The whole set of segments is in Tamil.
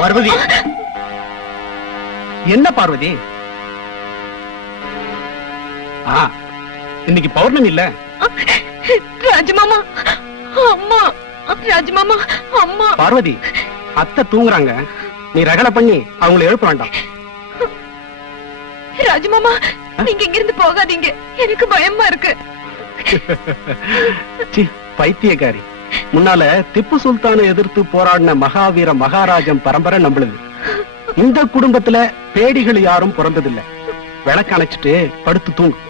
பார்வதி, என்ன பார்வதி? இன்னைக்கு பௌர்ணமி இல்ல? ராஜமாமா, அம்மா, ராஜமாமா, அம்மா. பார்வதி, அத்தை தூங்குறாங்க, நீ ரகலை பண்ணி அவங்களை எழுப்ப வேண்டாம். ராஜமாமா, நீங்க இங்கிருந்து போகாதீங்க, எனக்கு பயமா இருக்கு. பைத்தியக்காரி, முன்னால திப்பு சுல்தானை எதிர்த்து போராடின மகாவீர மகாராஜன் பரம்பரை நம்மளுது. இந்த குடும்பத்துல பேடிகள் யாரும் பிறந்ததில்லை. விளக்கு அணைச்சிட்டு படுத்து தூங்கு.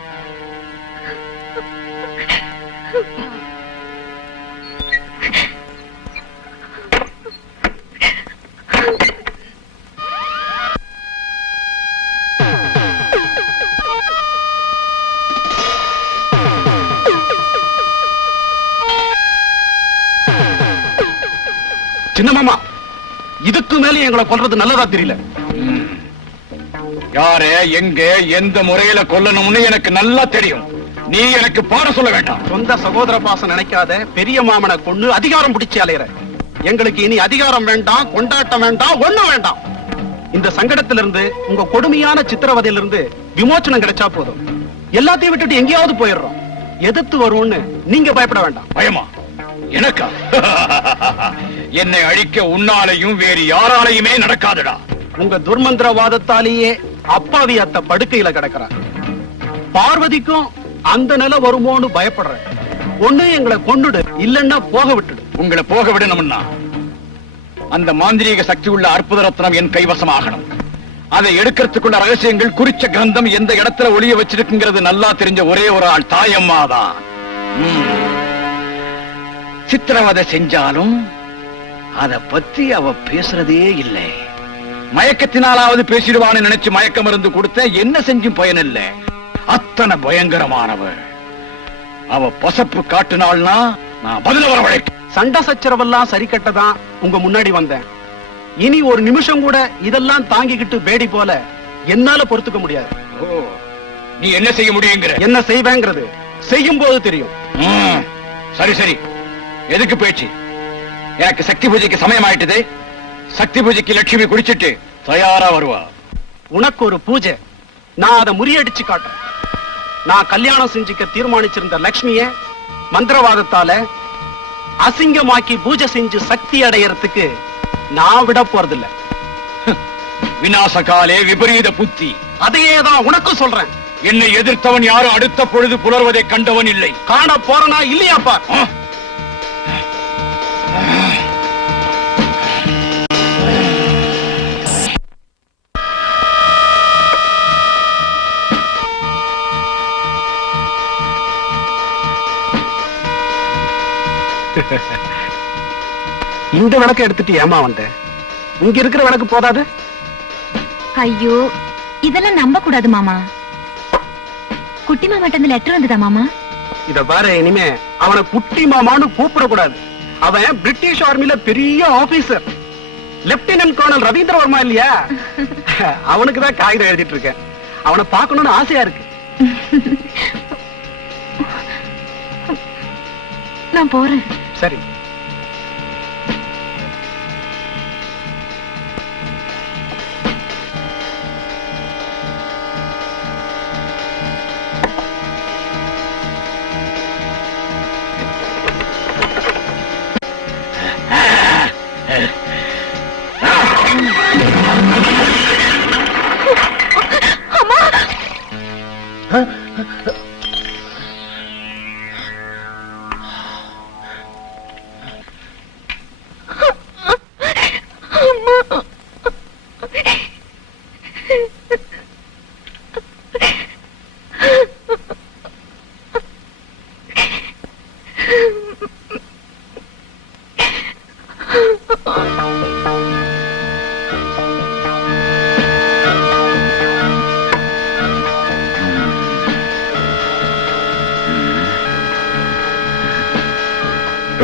சின்ன மாமா, இதுக்கு மேல எங்களை கொல்றது நல்லதா தெரியல. யாரே, எங்க, எந்த முறையில கொல்லணும்னு எனக்கு நல்லா தெரியும். நீ எனக்கு பாட சொல்ல வேண்டாம். சொந்த சகோதர பாசம் நினைக்காத பெரிய மாமனை கொண்டு அதிகாரம் பிடிச்சு அலையற. எங்களுக்கு இனி அதிகாரம் வேண்டாம், கொண்டாட்டம் வேண்டாம், ஒண்ணும் வேண்டாம். இந்த சங்கடத்திலிருந்து, உங்க கொடுமையான சித்திரவதையிலிருந்து விமோச்சனம் கிடைச்சா போதும். எல்லாத்தையும் விட்டுட்டு எங்கேயாவது போயிடுறோம். எதிர்த்து வருவோம்னு நீங்க பயப்பட வேண்டாம். பயமா? எனக்கா? என்னை அழிக்க உன்னாலையும் வேறு யாராலையுமே நடக்காதுடா. உங்க துர்மந்திரவாதத்தாலேயே அப்பாவி அத்த படுக்கையில கிடக்கிறார். பார்வதிக்கும் அந்த நிலை வருமோன்னு பயப்படுற. ஒண்ணு எங்களை கொண்டுடு, இல்லன்னா போக விட்டுடு. உங்களை போக விடணும்னா அந்த மாந்திரீக சக்தி உள்ள அற்புத ரத்னம் என் கைவசமாகணும். அதை எடுக்கிறதுக்குள்ள ரகசியங்கள், குறிச்ச கிரந்தம் எந்த இடத்துல ஒளிய வச்சிருக்குங்கிறது நல்லா தெரிஞ்ச ஒரே ஒரு ஆள் தாயம்மாதான். சித்திரவதை செஞ்சாலும் அத பத்தி அவ பேசுறதே இல்லை. மயக்கத்தினாலாவது பேசிடுவான்னு நினைச்சு மயக்க மருந்து கொடுத்த, என்ன செஞ்சும் பயனில்ல. அத்தனை பயங்கரமானவள். அவ பசப்பு காட்டினாள்னா நான் பதில வரவழைக்க. சண்டை சச்சரவெல்லாம் சரி கட்டதான் உங்க முன்னாடி வந்தேன். இனி ஒரு நிமிஷம் கூட இதெல்லாம் தாங்கிக்கிட்டு பேடி போல என்னால பொறுத்துக்க முடியாது. நீ என்ன செய்ய முடியுங்கிற? என்ன செய்வேங்கிறது செய்யும் போது தெரியும். சரி சரி, எதுக்கு பேச்சு? எனக்கு சக்தி பூஜைக்கு சமயம் ஆயிட்டது. சக்தி பூஜைக்கு லட்சுமி குடிச்சிட்டு தயாரா வருவா. உனக்கு ஒரு பூஜை, நான் அதை முறியடிச்சு காட்டுறேன். நான் கல்யாணம் செஞ்சுக்க தீர்மானிச்சிருந்த லட்சுமிய மந்திரவாதத்தால அசிங்கமாக்கி பூஜை செஞ்சு சக்தி அடையறதுக்கு நான் விட போறதில்லை. விநாசகாலே விபரீத புத்தி. அதையே தான் உனக்கும் சொல்றேன். என்னை எதிர்த்தவன் யாரும் அடுத்த பொழுது புலர்வதை கண்டவன் இல்லை. காண போறனா இல்லையாப்பா? இந்த விளக்கு எடுத்துட்டு ஏமா வந்த? இங்க இருக்கிற விளக்கு போதாது? ஐயோ, இதெல்லாம் நம்ப கூடாது மாமா. குட்டி மாமாட்ட இருந்து லெட்டர் வந்ததா மாமா? இத பாரு, இனிமே அவனை குட்டி மாமான்னு கூப்பிடக்கூடாது. அவன் பிரிட்டிஷ் ஆர்மில பெரிய officer, lieutenant colonel Ravindra Varma இல்லையா? அவனுக்குதான் காகிதம் எழுதிட்டு இருக்கேன். அவனை பார்க்கணும்னு ஆசையா இருக்கு. நான் போறேன். சரி.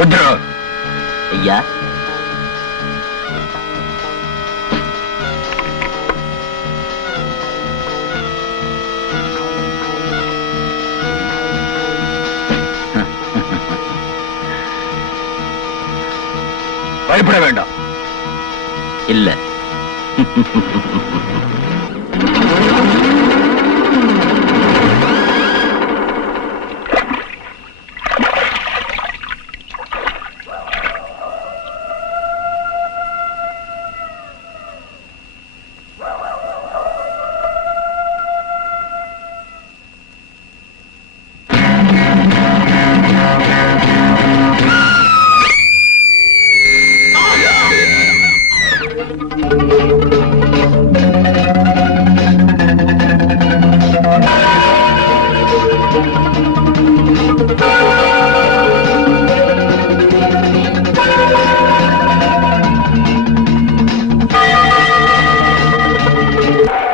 ருத்ரா, ஐயா, பயப்பட வேண்டாம். இல்ல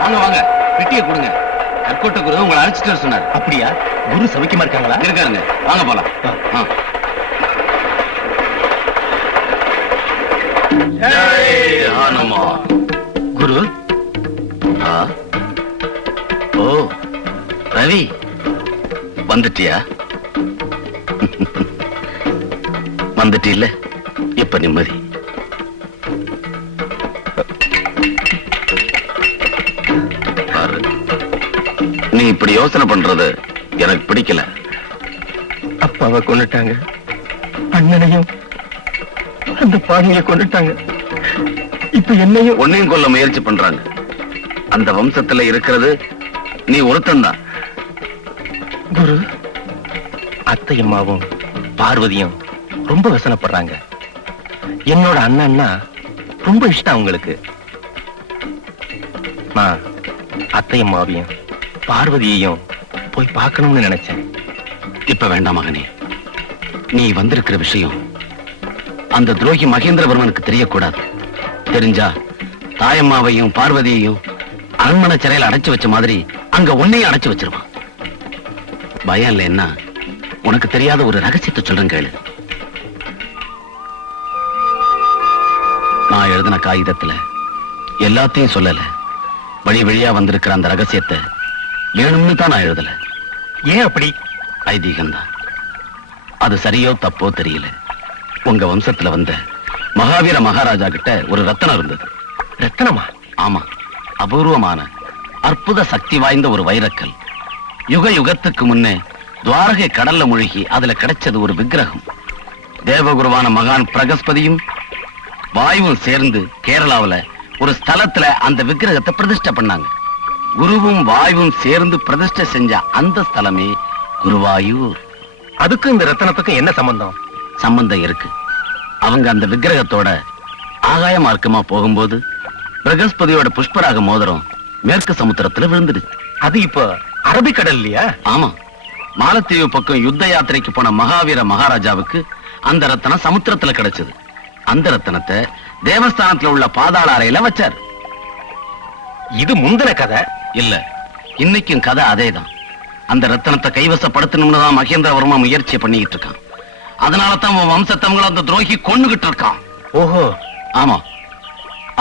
வாங்க வாங்க பெட்டியை கொடுங்க. கற்கோட்ட குரு உங்களை அழைச்சிட்டு வர சொன்னார். அப்படியா? குரு சமைக்கமா இருக்காங்களா? இருக்காருங்க, வாங்க போலாம். குரு. ஓ ரவி, வந்துட்டியா? வந்துட்டில்ல, இப்ப நிம்மதி. பாரு, நீ இப்படி யோசனை பண்றது எனக்கு பிடிக்கல. அப்பாவை கொண்டுட்டாங்க, அண்ணனையும் அந்த பாணியை கொண்டுட்டாங்க, இப்ப என்னையும். உன்னையும் கொல்ல முயற்சி பண்றாங்க. அந்த வம்சத்துல இருக்கிறது நீ ஒருத்தன்தான். குரு, அத்தையம்மாவும் பார்வதியும் ரொம்ப வசனப்படுறாங்க. என்னோட அண்ணன்னா ரொம்ப இஷ்டம் அவங்களுக்கு. நான் அத்தையம்மாவையும் பார்வதியையும் போய் பார்க்கணும்னு நினைச்சேன். இப்ப வேண்டாம் மகனே, நீ வந்திருக்கிற விஷயம் அந்த துரோகி மகேந்திரவர்மனுக்கு தெரியக்கூடாது. தெரிஞ்சா தாயம்மாவையும் பார்வதியையும் அரண்மனை சிறையில் அடைச்சு வச்ச மாதிரி அங்க உன்னையும் அடைச்சு வச்சிருவான். பயம் இல்லைன்னா உனக்கு தெரியாத ஒரு ரகசியத்தை சொல்றேன் கேளு. நான் எழுதின காகிதத்துல எல்லாத்தையும் சொல்லல. வழி வழியா வந்திருக்கிற அந்த ரகசியத்தை வேணும்னு தான் நான் எழுதல. ஏன் அப்படி? ஐதீகம்தான். அது சரியோ தப்போ தெரியல. உங்க வம்சத்துல வந்த மகாவீர மகாராஜா கிட்ட ஒரு ரத்தனம் இருந்தது. ரத்தனமா? ஆமா, அபூர்வமான அற்புத சக்தி வாய்ந்த ஒரு வைரக்கல். யுக யுகத்துக்கு முன்னே துவாரகை கடல்ல மூழ்கி அதுல கிடைச்சது ஒரு விக்கிரகம். தேவகுருவான மகான் பிரகஸ்பதியும் வாயுவும் சேர்ந்து கேரளாவுல ஒரு ஸ்தலத்துல அந்த விக்கிரகத்தை பிரதிஷ்டை பண்ணாங்க. குருவும் வாயுவும் சேர்ந்து பிரதிஷ்டை செஞ்ச அந்த ஸ்தலமே குருவாயூர். அதுக்கும் இந்த ரத்தனத்துக்கும் என்ன சம்பந்தம்? சம்பந்தம் இருக்கு. அவங்க அந்த விக்கிரகத்தோட ஆகாய மார்க்கமா போகும்போது பிரகஸ்பதியோட புஷ்பராக மோதிரம் மேற்கு சமுத்திரத்துல விழுந்துடுச்சு. அது இப்ப அரபிக்கடல் இல்லையா? ஆமா, மாலத்தீவு பக்கம் யுத்த யாத்திரைக்கு போன மகாவீர மகாராஜாவுக்கு அந்த ரத்தனம் சமுத்திரத்துல கிடைச்சது. அந்த ரத்தனத்தை தேவஸ்தானத்துல உள்ள பாதாள அறையில வச்சார். இது முந்தின கதை இல்ல, இன்னைக்கும் கதை அதேதான். அந்த ரத்தனத்தை கைவசப்படுத்தணும்னு தான் மகேந்திரவர்மா முயற்சி பண்ணிக்கிட்டு இருக்கான். அதனால தான் உன் வம்சத்தவங்களை அந்த துரோகி கொன்னுகிட்டு இருக்கான். ஓஹோ. ஆமா,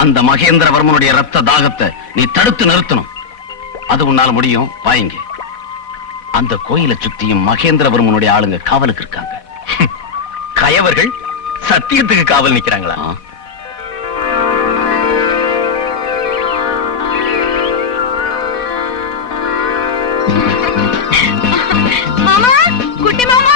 அந்த மகேந்திரவர்மனுடைய ரத்த தாகத்தை நீ தடுத்து நிறுத்தணும். அது உன்னால முடியும். வாங்க, அந்த கோயிலை சுத்தியும் மகேந்திரவர்மனுடைய ஆளுங்க காவலுக்கு இருக்காங்க. கயவர்கள் சத்தியத்துக்கு காவல் நிக்கிறாங்களா? மாமா, குட்டி மாமா.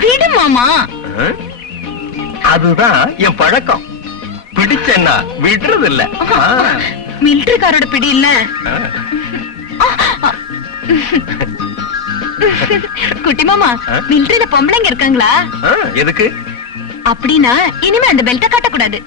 விடு மாமா. அதுதான் என் பழக்கம். பிடிச்சேன்னா விடுறது இல்ல. மிலிட்டரிக்காரோட பிடி இல்ல. குட்டி மாமா, மிலிட்டரியில பொம்பளைங்க இருக்காங்களா? எதுக்கு? அப்படின்னா இனிமே அந்த பெல்ட்ட காட்டக்கூடாது.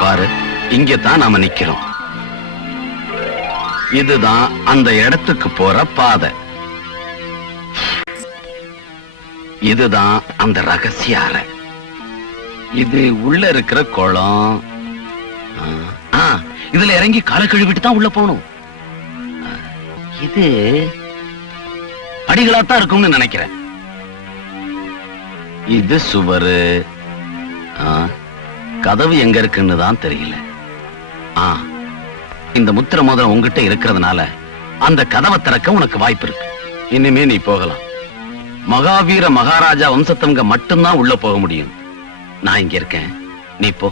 பாரு, இங்கதான் நாம நிக்கிறோம். இதுதான் அந்த இடத்துக்கு போற பாதை. இதுதான் அந்த ரகசிய அறை. இது உள்ள இருக்கிற குளம். இதுல இறங்கி காலை கழுவிட்டு தான் உள்ள போகணும். இது படிகளாத்தான் இருக்கும்னு நினைக்கிறேன். இது சுவரு. கதவு எங்க இருக்குன்னு தான் தெரியல. இந்த முத்திர மோதிரம் உங்ககிட்ட இருக்கிறதுனால அந்த கதவை திறக்க உனக்கு வாய்ப்பு இருக்கு. இனிமே நீ போகலாம். மகாவீர மகாராஜா வம்சத்தவங்க மட்டும்தான் உள்ள போக முடியும். நான் இங்க இருக்கேன், நீ போ.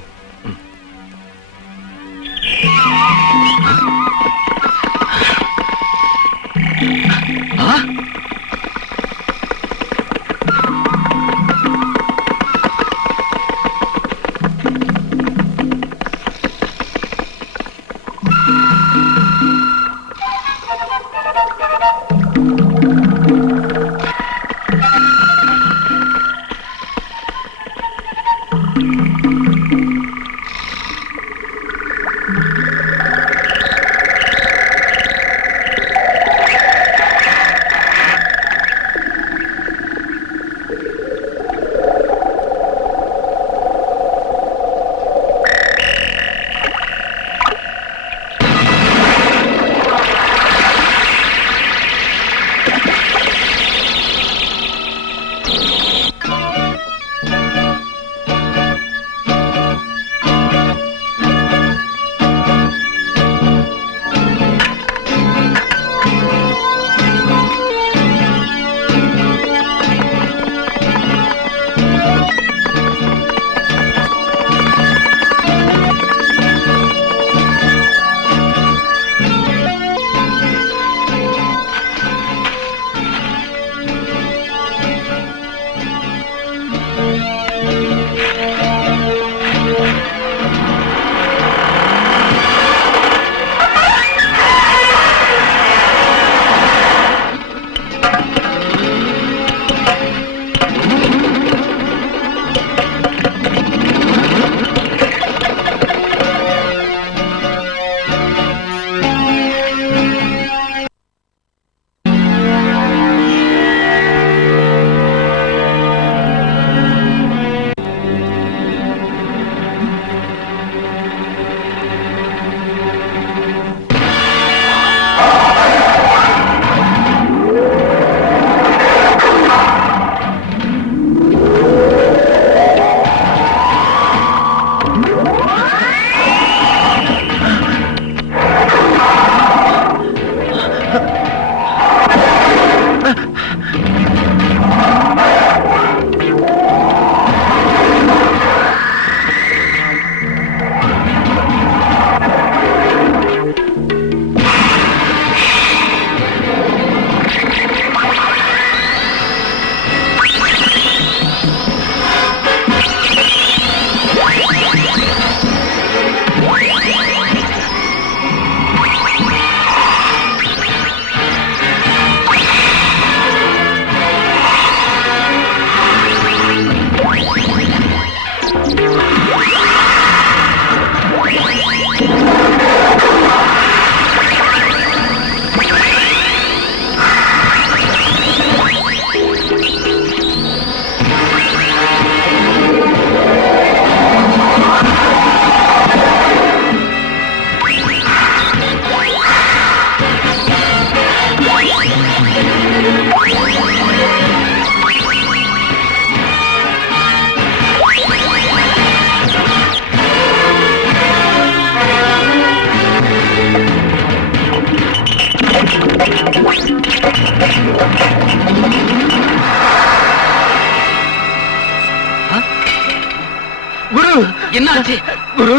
குரு என்னாச்சு? குரு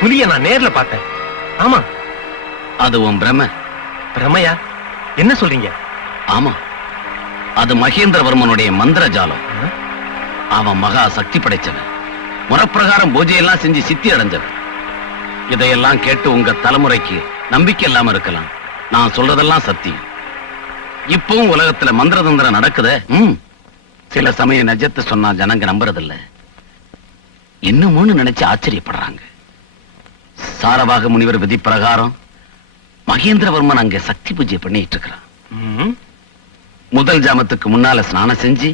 புலிய நான் நேர்ல பார்த்தேன். ஆமா. அது உன் பிரம. பிரமையா? என்ன சொல்றீங்க? ஆமா, அது மகேந்திரவர்மனுடைய மந்திர ஜாலம். அவன் மகா சக்தி படைச்சவன். முறப்பிரகாரம் பூஜையெல்லாம் செஞ்சு சித்தி அடைஞ்சவன். இதையெல்லாம் கேட்டு உங்க தலைமுறைக்கு நம்பிக்கை இல்லாம இருக்கலாம். நான் சொல்றதெல்லாம் சத்தியம். இப்பவும் உலகத்துல மந்திர தந்திரம் நடக்குதே. சில சமயம் நிஜத்தை சொன்னா ஜனங்க நம்புறதில்ல. இன்னும் நினைச்சு ஆச்சரியப்படுறாங்க. சாரவாக முனிவர் விதி பிரகாரம் மகேந்திரவர்மன் அங்க சக்தி பூஜை பண்ணிட்டு இருக்கிறான். முதல் ஜாமத்துக்கு முன்னால ஸ்நானம் செஞ்சு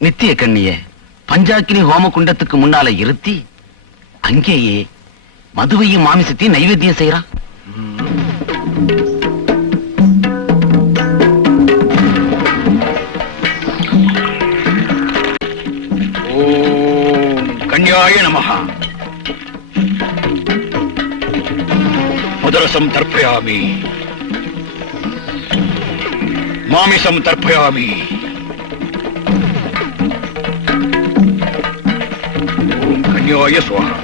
நித்திய கண்ணிய பஞ்சாக்கினி ஹோம குண்டத்துக்கு முன்னால இருத்தி அங்கேயே மதுவையும் மாமிசத்தையும் நைவேத்தியம் செய்யறான். கன்யாய நமஹ. மதுரசம் தர்ப்பயாமி, மாமிசம் தர்ப்பயாமி. ஓம் கன்யாய ஸ்வாஹா.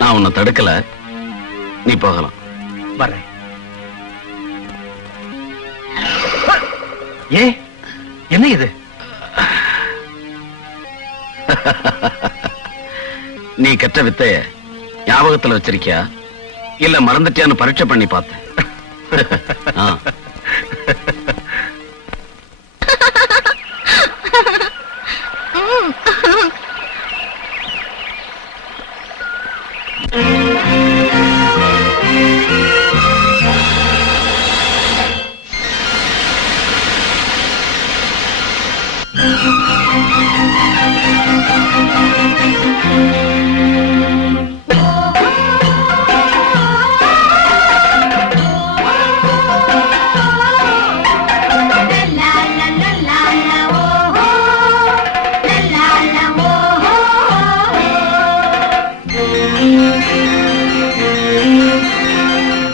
நான் உன்னை தடுக்கல, நீ போகலாம். வரேன். ஏ என்ன இது? நீ கற்ற வித்தைய ஞாபகத்துல வச்சிருக்கியா இல்ல மறந்துட்டியான்னு பரீட்சை பண்ணி பார்த்தேன்.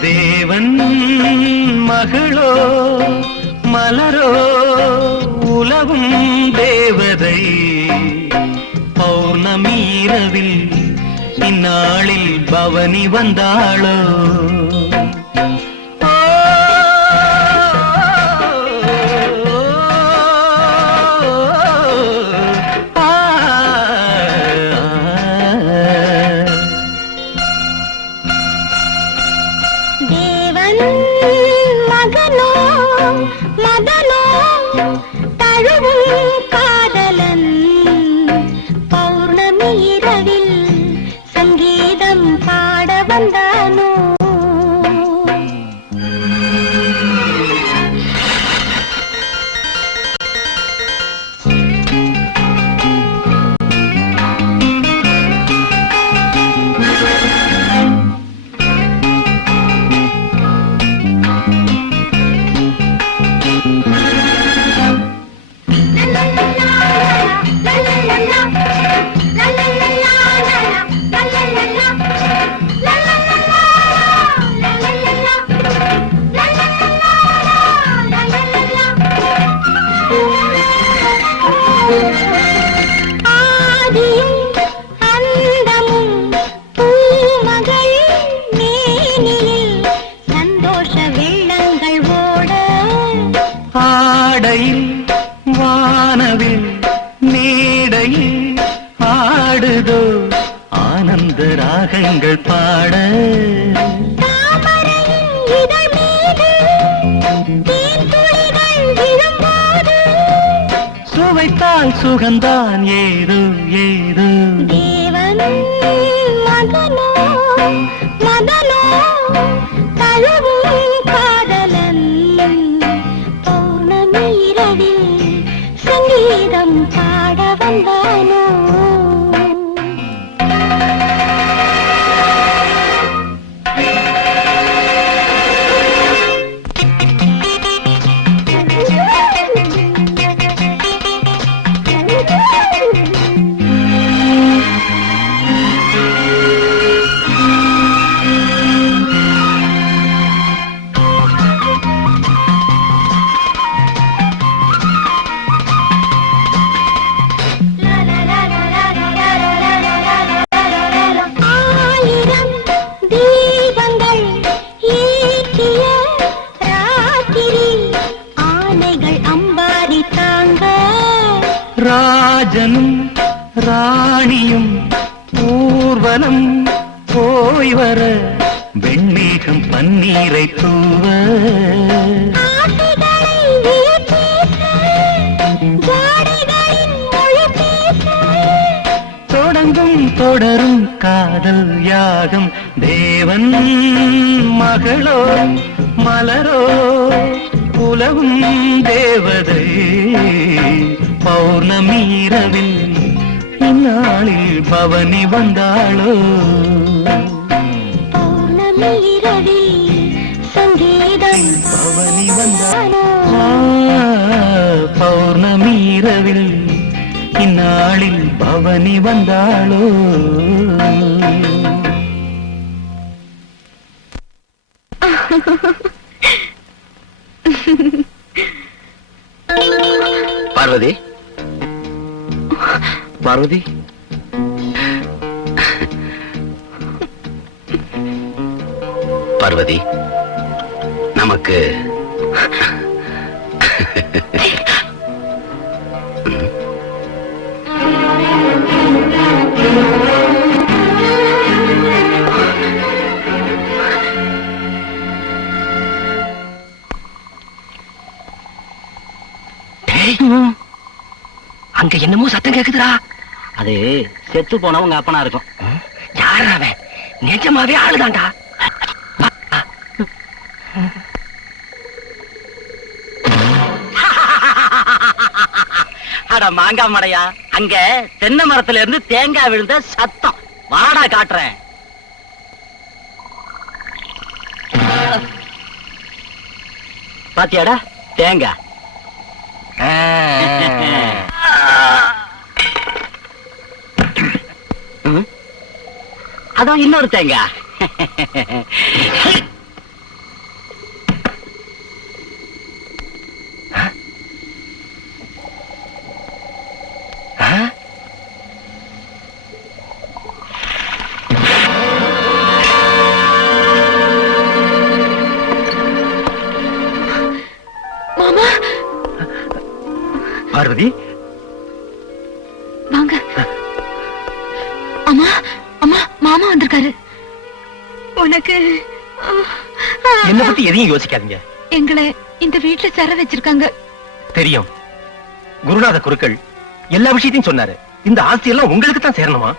தேவன் மகளோ மலரோ உலவும் தேவதை பௌர்ணமி இரவில் இந்நாளில் பவனி வந்தாளோ. வானவில் நீடையில் ஆடுதோ ஆனந்த ராகங்கள் பாட. சுவைத்தால் சுகந்தான் ஏதோ ஏதோ. தேவனும் மகனோ மதனோ தழுவும் காதலன் பௌர்ணமி இரவில் சங்கீதம் பாட வந்தானோ. ராஜனும் ராணியும் ஊர்வலம் போய் வர வெண்மேகம் பன்னீரை தூவ ஆசைகளை வியப்பேச, ஜாடைகளின் மொழி பேச, தொடங்கும் தொடரும் காதல் யாகம் தேவன் மகளோ மலரோ உலகும் தேவதை பௌர்ணமி இரவில் இந்நாளில் பவனி வந்தாளோ பௌர்ணமி இரவில் சங்கீதம் பவனி வந்தாளோ பௌர்ணமி இரவில் இந்நாளில் பவனி வந்தாளோ பார்வதி பார்வதி பார்வதி நமக்கு அங்க என்னமோ சத்தம் கேக்குதுடா. அது செத்து போனவங்க அப்பனா இருக்கும். யாரு அவன்? நிஜமாவே ஆளுதான்டா. அட மாங்காய் மடையா, அங்க தென்னை மரத்துல இருந்து தேங்காய் விழுந்த சத்தம். வாடா காட்டுறேன். பாத்தியாடா தேங்காய். அதான் இன்னொரு தேங்காய். மாமா பார்வதி வாங்க. அம்மா அம்மா மாமா வந்திருக்காரு. உனக்கு என்ன பத்தி எதையும் யோசிக்காதீங்க. எங்களை இந்த வீட்டுல சிற வச்சிருக்காங்க. தெரியும். குருநாத குருக்கள் எல்லா விஷயத்தையும் சொன்னாரு. இந்த ஆஸ்தி எல்லாம் உங்களுக்கு தான் சேரணுமா?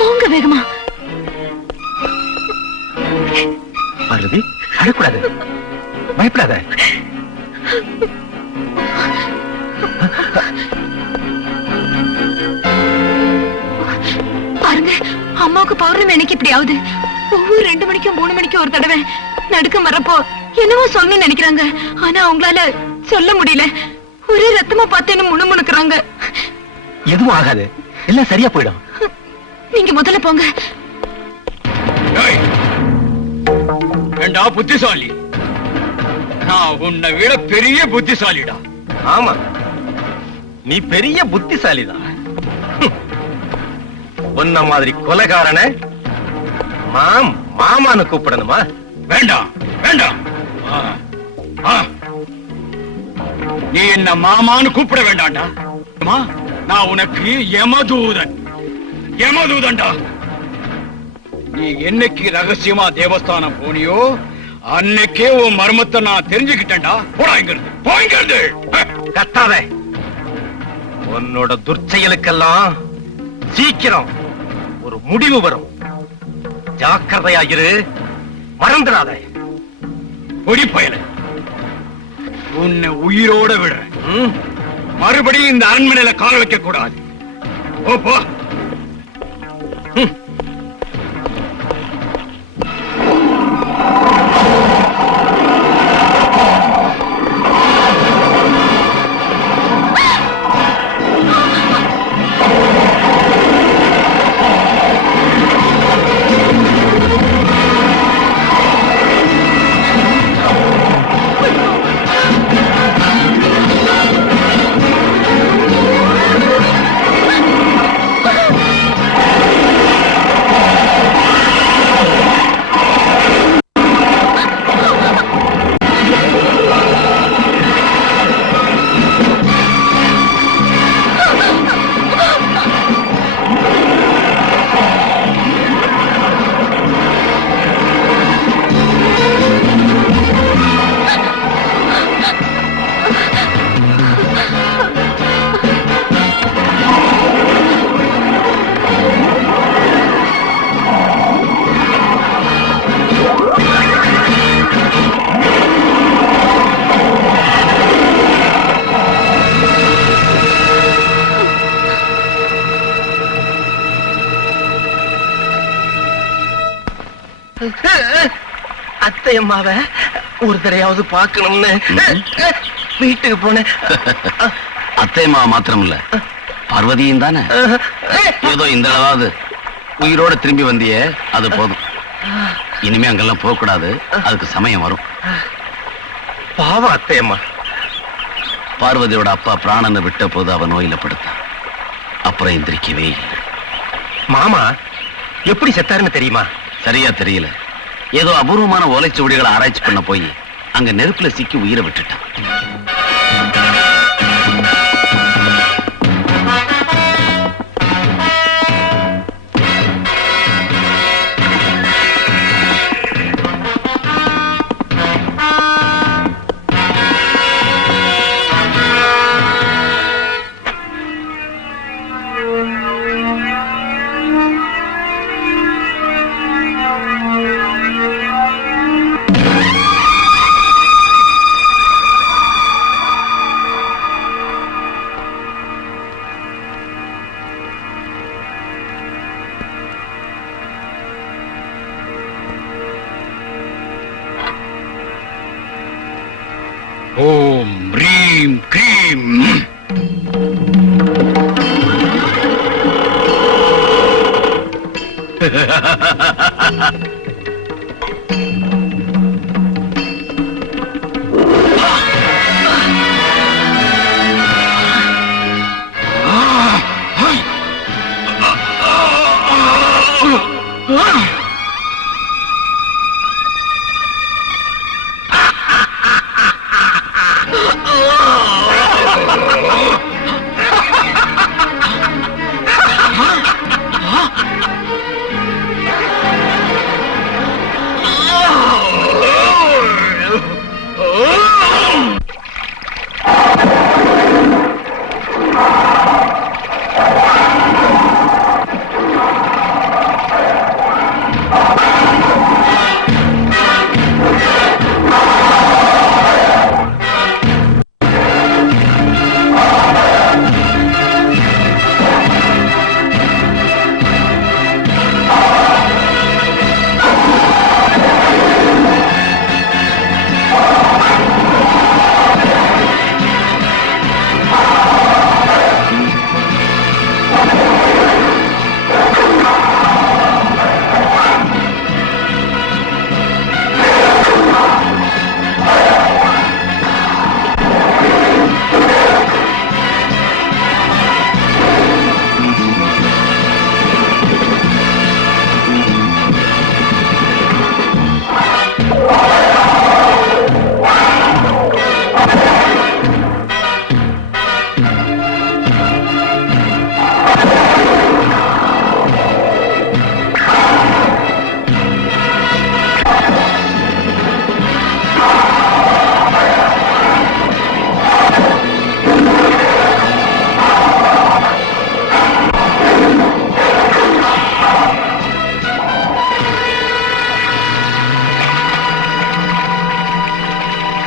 போங்க வேகமா. பார்வதி அழக்கூடாது, பயப்படாத. பாருங்க, அம்மாவுக்கு பௌர்ணமி எனக்கு இப்படி ஆகுது. ஒவ்வொரு 2 மணிக்கும் 3 மணிக்கும் ஒரு தடவை நடுக்கம் வரப்போ என்னவோ சொன்னு நினைக்கிறாங்க. ஆனா அவங்களால சொல்ல முடியல. ஒரே ரத்தமா பார்த்தேன்னு முணுமுணுக்குறாங்க. எதுவும் ஆகாது, எல்லாம் சரியா போயிடும். நீங்க முதல்ல போங்க. ஏண்டா புத்திசாலி, நான் உன்னை விட பெரிய புத்திசாலிடா. ஆமா, நீ பெரிய புத்திசாலிதான். உன்ன மாதிரி கொலைகாரனை மாமான்னு கூப்பிடணுமா? வேண்டாம் வேண்டாம். நீ என்ன மாமான்னு கூப்பிட வேண்டாம்டா. நான் உனக்கு யமதூதன், யமதூதன்டா. நீ என்னைக்கு ரகசியமா தேவஸ்தானம் போனியோ அன்னைக்கே உன் மர்மத்தை நான் தெரிஞ்சுக்கிட்டேன்டா. போடா இங்கிருந்து, போய்கிறது. கத்தாத. உன்னோட துர்ச்செயலுக்கெல்லாம் சீக்கிரம் ஒரு முடிவு வரும். ஜாக்கிரதையாயிரு, மறந்துடாத. பொடி பயல, உன்னை உயிரோட விடுறேன். மறுபடியும் இந்த அரண்மனையில கால வைக்க கூடாது. போ. அத்தை அம்மாவ ஒரு தடையாவது பார்க்கணும்னு வீட்டுக்கு போனேன். அத்தைமா மாத்திரம் இல்ல, பார்வதியும் தானே. ஏதோ இந்த அளவாவது உயிரோட திரும்பி வந்தியே, அது போதும். இனிமே அங்கெல்லாம் போக கூடாது, அதுக்கு சமயம் வரும். பாவம் அத்தை அம்மா. பார்வதியோட அப்பா பிராணனை விட்ட போது அவ நோயில படுத்தான். அப்புறம் எந்திரிக்கவே இல்லை. மாமா எப்படி செத்தாருன்னு தெரியுமா? சரியா தெரியல. ஏதோ அபூர்வமான ஓலைச்சுவடிகளை ஆராய்ச்சி பண்ண போய் அங்க நெருப்புல சிக்கி உயிரை விட்டுட்டான். ஓம் ரீம் க்ரீம்.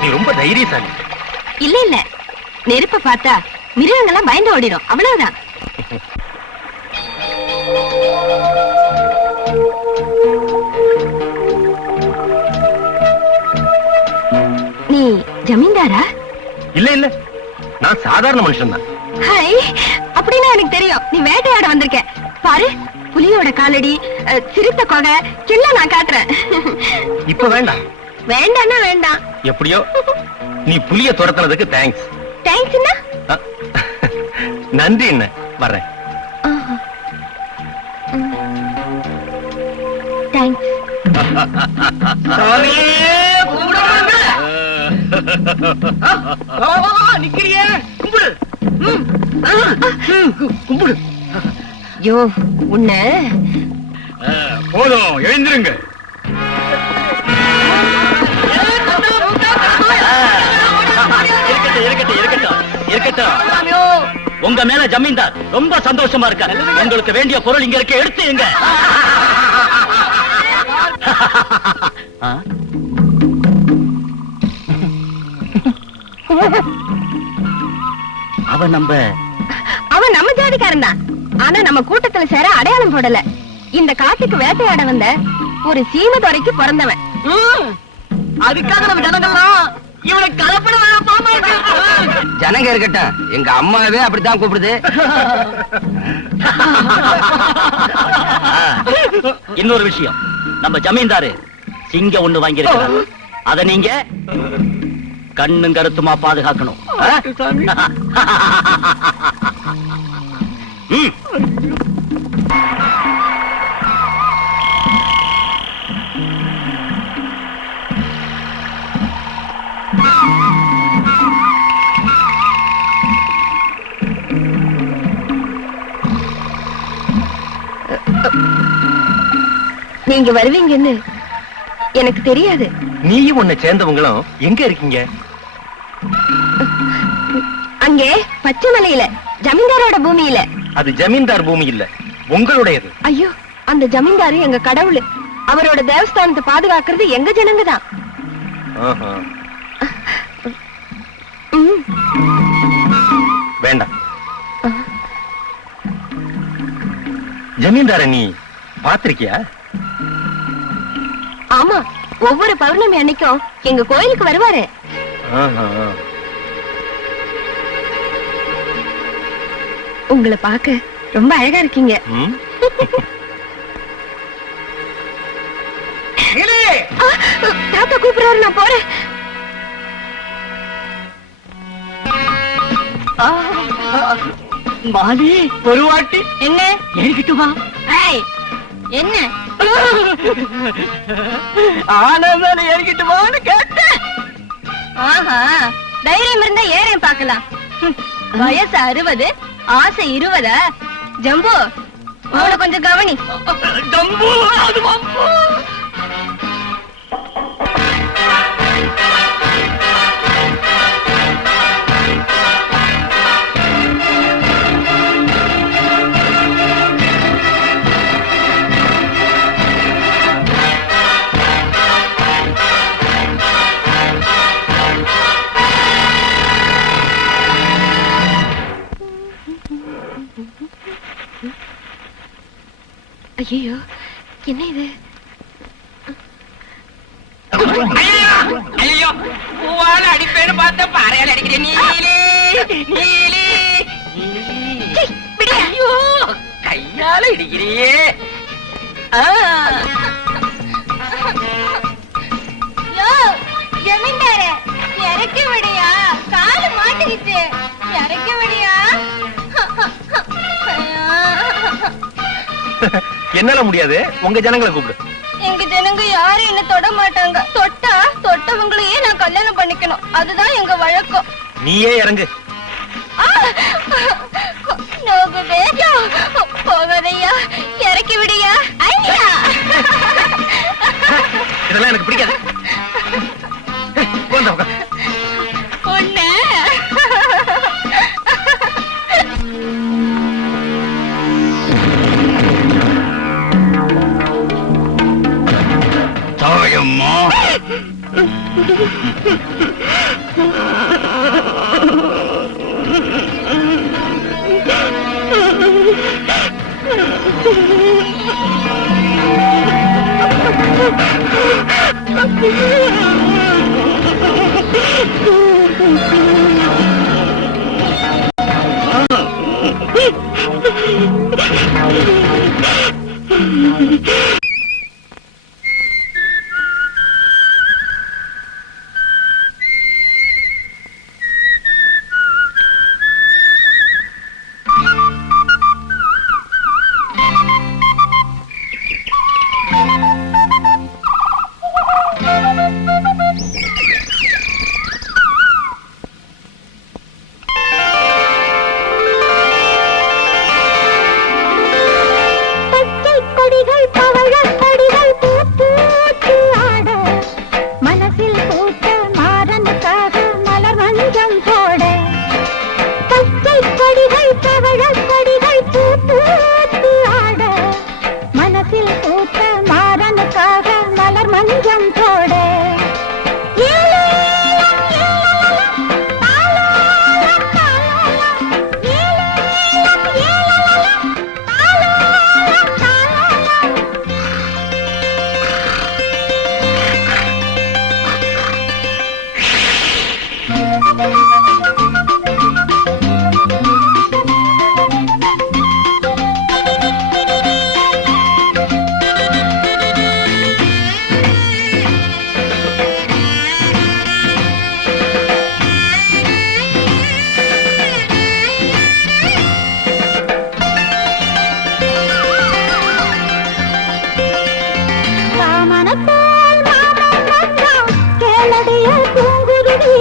நீ ரொம்ப தைரியசாலி. இல்ல இல்ல, நெருப்ப பார்த்தா மிருகங்கள்லாம் பயந்து ஓடிடும், அவ்வளவுதான். நீ ஜமீன்தாரா? இல்ல இல்ல, நான் சாதாரண மனுஷன் தான். ஹாய், அப்படின்னா எனக்கு தெரியும் நீ வேட்டையாட வந்திருக்க. பாரு, புலியோட காலடி, சிறுத்த கொகை எல்லாம் நான் காட்டுறேன். இப்ப வேண்டாம். வேண்டாம்னா வேண்டாம். எப்படியோ நீ புலிய துரத்துனதுக்கு தேங்க்ஸ். தேங்க்ஸ் என்ன? நன்றி என்ன, வர்றேன். தேங்க்ஸ். நிக்கிறியே, கும்பிடு. கும்பிடு. யோ, உன்ன போதும், எழுந்திருங்க. உங்க மேல ஜமீன்தார் ரொம்ப சந்தோஷமா இருக்காரு. உங்களுக்கு வேண்டிய பொருள் இங்க இருக்க, எடுத்து எங்க. அவன் நம்ம ஜாதிக்காரன் தான். ஆனா நம்ம கூட்டத்துல சேர அடையாளம் போடல. இந்த காட்டுக்கு வேட்டையாட வந்த ஒரு சீமதுரைக்கு பிறந்தவன். அதுக்காக நம்ம ஜனங்கள்லாம் இவனை கலப்பட வேணாம் பாமா. ஜனங்க இருக்கட்டும், எங்க அம்மாவே அப்படித்தான் கூப்பிடுது. இன்னொரு விஷயம், நம்ம ஜமீன்தாரு சிங்கம் ஒண்ணு வாங்கி இருக்கிறார். அத நீங்க கண்ணும் கருத்துமா பாதுகாக்கணும். ம். நீங்க வருவீங்கன்னு எனக்கு தெரியாது. நீயும் உன்னை சேர்ந்தவங்களும் எங்க இருக்கீங்க? அங்கே பச்சை மலையில ஜமீன்தாரோட பூமியில. அது ஜமீன்தார் பூமி இல்ல, உங்களுடையது. ஐயோ, அந்த ஜமீன்தாரு எங்க கடவுள். அவரோட தேவஸ்தானத்தை பாதுகாக்கிறது எங்க ஜனங்க தான். ஆஹா. வேண்டாம். ஜமீன்தார நீ பாத்திருக்கியா? ஆமா, ஒவ்வொரு பௌர்ணமி அன்னைக்கும் எங்க கோயிலுக்கு வருவாரு. ஆஹா. உங்களை பார்க்க ரொம்ப அழகா இருக்கீங்க. ம். தாத்தா கூப்பிடுறாரு, நான் போறேன். மாலி ஒரு வாட்டி என்ன ஏறிக்கிட்டுமா? என்ன ஆனந்தால ஏறிக்கிட்டுமான்னு கேட்டேன். ஆஹா, தைரியம் இருந்தா ஏறேன் பார்க்கலாம். வயசு 60, ஆசை 20. ஜம்பு, அவளை கொஞ்சம் கவனி. ஜம்பு, அது வம்பு. ஐயோ, என்ன இது? ஐயோ, பூவால அடிப்பேன்னு பார்த்த பாறையால அடிக்கிறேன். நீலி நீலி சீ, விடு. ஐயோ, கையால இடிக்கிறியே. யோ, ஜமீன்தாரே, இறக்கி விடியா, காலு மாட்டிக்கிச்சு. இறக்கி விடியா. என்னால முடியாது, உங்க ஜனங்களை கூப்பிடு. எங்க ஜனங்க யாரும் என்ன தொட மாட்டாங்க. தொட்டா தொட்டவங்களையே நான் கல்யாணம் பண்ணிக்கணும். அதுதான் எங்க வழக்கம். நீயே இறங்கு. போகாதையா, இறக்கி விடியா. ஐயா, இதெல்லாம் எனக்கு பிடிக்காது. உட்கார்ந்து உட்கார். ஒண்ணு தாயம்மா, காமனத்தால் மாமன் வந்தான் கேளடிய பூங்குருவி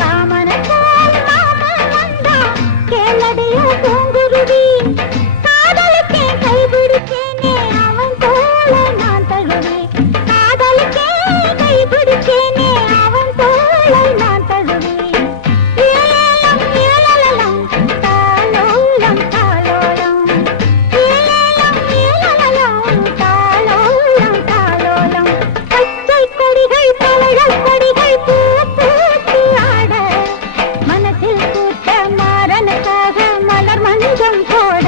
காமனத்தால் மாமன் வந்தான் கேளடிய பூங்குருவி காதலுக்கே கைபிடிச்சேனே அவன் தோள நான் தழுவேன் காதலுக்கே கைபிடிச்சேனே அவன் தோளை நான் தழுவேன் ஏலம் ஏலலம் தாளோலம் தாளோலம் ஏலம் ஏலலம் தாளோலம் தாளோலம் பச்சை கொடிகள் பழகக் கொடிகள் பூ பூத்து ஆட மனசில் பூத்த மாறனுக்காக மலர் மஞ்சம் போட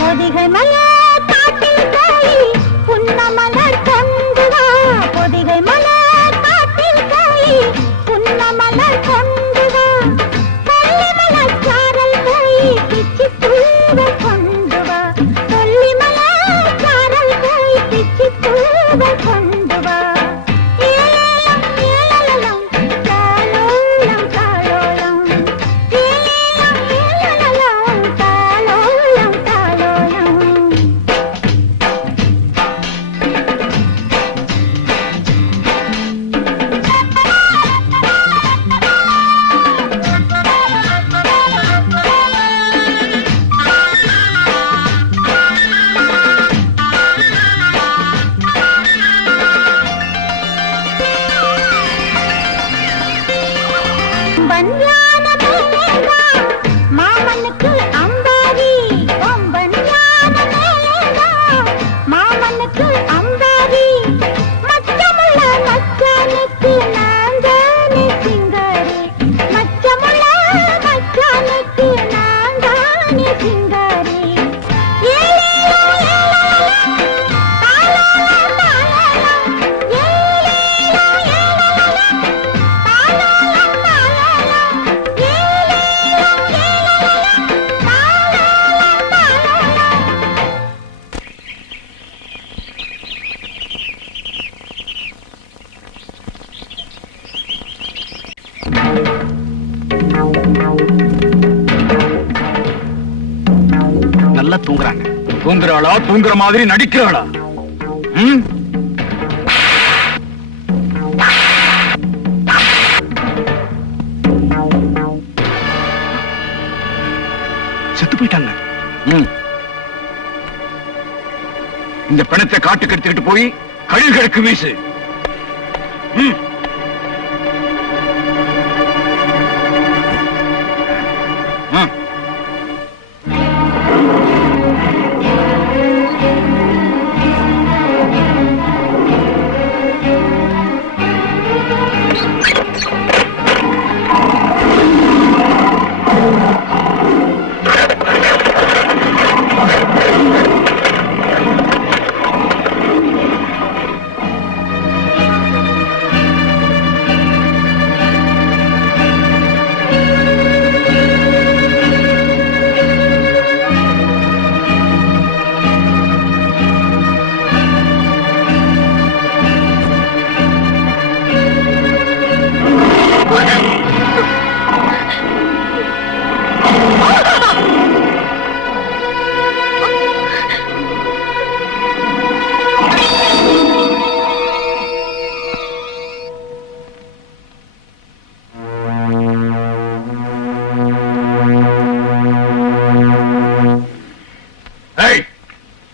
பொதிகை மலர் காட்டில் காய் புன்னமலர் கொண்டு வா பொதிகை மலர் காட்டில் காய் புன்னமலர் கொண்டு வா கொல்லிமலர் சாரல் காய் பிச்சி பூவை கொண்டு வா கொல்லிமலர் சாரல் காய் பிச்சி பூவை கொண்டு வா ஏலம் ஏலலம் தாளோலம் தாளோலம் ஏலம் ஏலலம் தாளோலம் தாளோலம் பஞ்சான மேலா மாமனுக்கு அம்பாரி பஞ்சான மேலா மாமனுக்கு அம்பாரி மச்சமுள்ள மச்சானுக்கு நான்தானே சிங்காரி மச்சமுள்ள மச்சானுக்கு நான்தானே சிங்காரி ஏலேலோ ஏலேலோ தாலாலா தாலாலா ஏலேலோ ஏலேலோ தாலாலா தாலாலா ஏலேலோ ஏலேலோ தாலாலா தாலாலா நல்லா தூங்குறாங்க. தூங்குறாளா தூங்குற மாதிரி நடிக்கிறாளா? ம்? செத்து போயிட்டாங்க. ம். இந்த பிணத்தை காட்டுக்கு எடுத்துக்கிட்டு போய் கழிவுகளுக்கு வீசு. ம். ம்.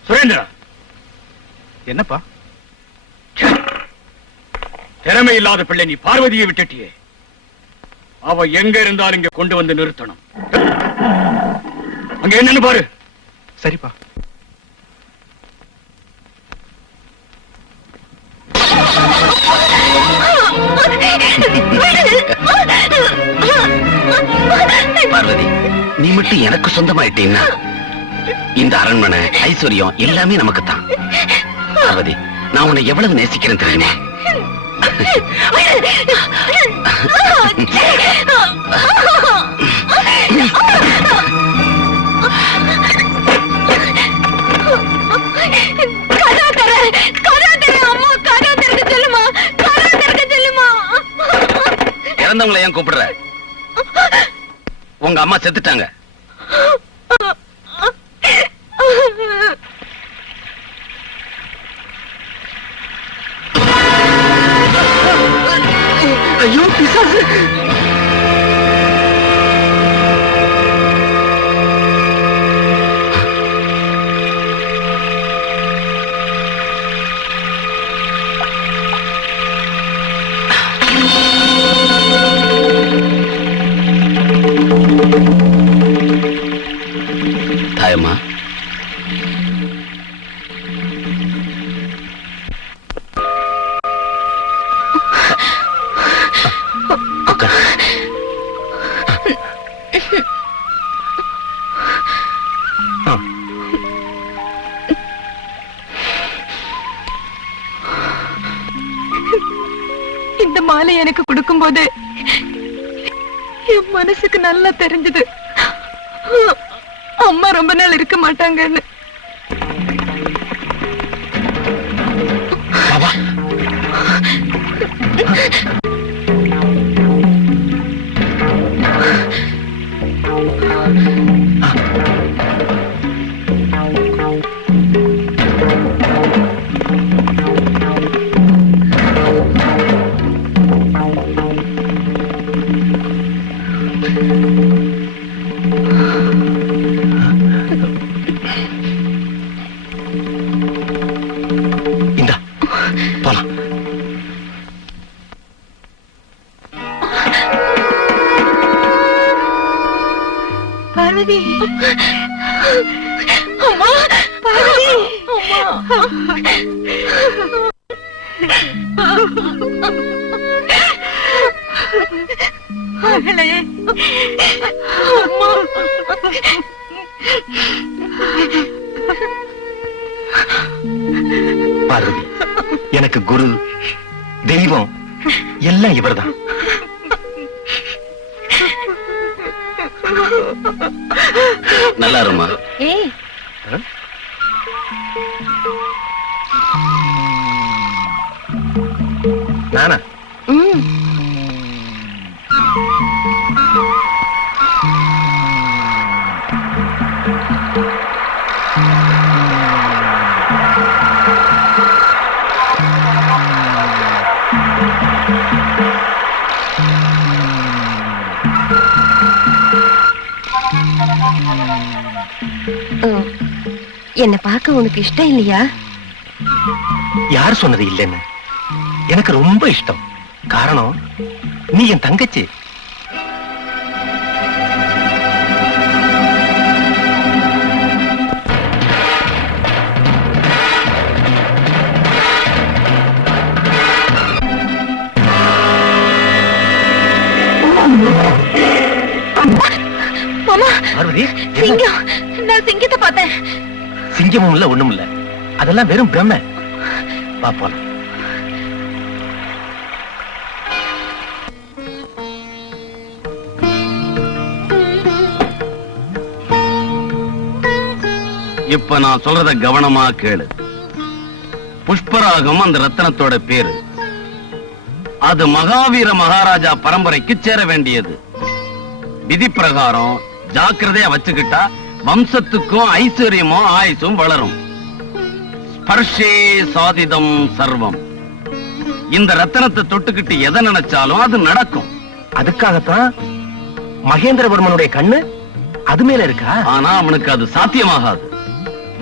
சுரேந்திரா, என்னப்பா? திறமை இல்லாத பிள்ளை, நீ பார்வதியை விட்டுட்டியே. அவ எங்க இருந்தாலும் இங்க கொண்டு வந்து நிறுத்தணும். அங்க என்னன்னு பாரு. சரிப்பா. பார்வதி, நீ மட்டும் எனக்கு சொந்தமாயிட்டீன்னா இந்த அரண்மனை ஐஸ்வர்யம் எல்லாமே நமக்கு தான். பார்வதி, நான் உன்னை எவ்வளவு நேசிக்கிறேன் தெரியுமா? ஏன் கூப்பிடுற? உங்க அம்மா செத்துட்டாங்க. ஐயோ பிசாசு! தாயம்மா, இந்த மாலை எனக்கு கொடுக்கும்போது என் மனசுக்கு நல்லா தெரிஞ்சது அம்மா ரொம்ப நாள் இருக்க மாட்டாங்கன்னு. இந்தா போலாம். பார்வதி, அம்மா, பார்வதி, மகளே, அம்மா. பார்வதி, எனக்கு குரு தெய்வம் எல்லாம் இவர்தான். நல்லா இருமா. ஏய், நானா? என்ன பார்க்க உனக்கு இஷ்டம் இல்லையா? யார் சொன்னது இல்லைன்னு? எனக்கு ரொம்ப இஷ்டம். காரணம், நீ என் தங்கச்சி. மாமா, பார்வதி, சிங்கம். நான் சிங்கத்தை பார்த்தேன். சிங்கமும் இல்ல, ஒண்ணும் இல்ல. அதெல்லாம் வெறும் பிரம்ம. வா போலாம். இப்ப நான் சொல்றத கவனமா கேளு. புஷ்பராகம் அந்த ரத்தனத்தோட பேரு. அது மகாவீர மகாராஜா பரம்பரைக்கு சேர வேண்டியது. விதி பிரகாரம் ஜாக்கிரதையா வச்சுக்கிட்டா வம்சத்துக்கும் ஐஸ்வர்யமும் ஆயுசும் வளரும். ஸ்பர்ஷே சாதிதம் சர்வம். இந்த ரத்தனத்தை தொட்டுக்கிட்டு எதை நினைச்சாலும் அது நடக்கும். அதுக்காகத்தான் மகேந்திரவர்மனுடைய கண்ணு அது மேல இருக்கா? ஆனா அவனுக்கு அது சாத்தியமாகாது.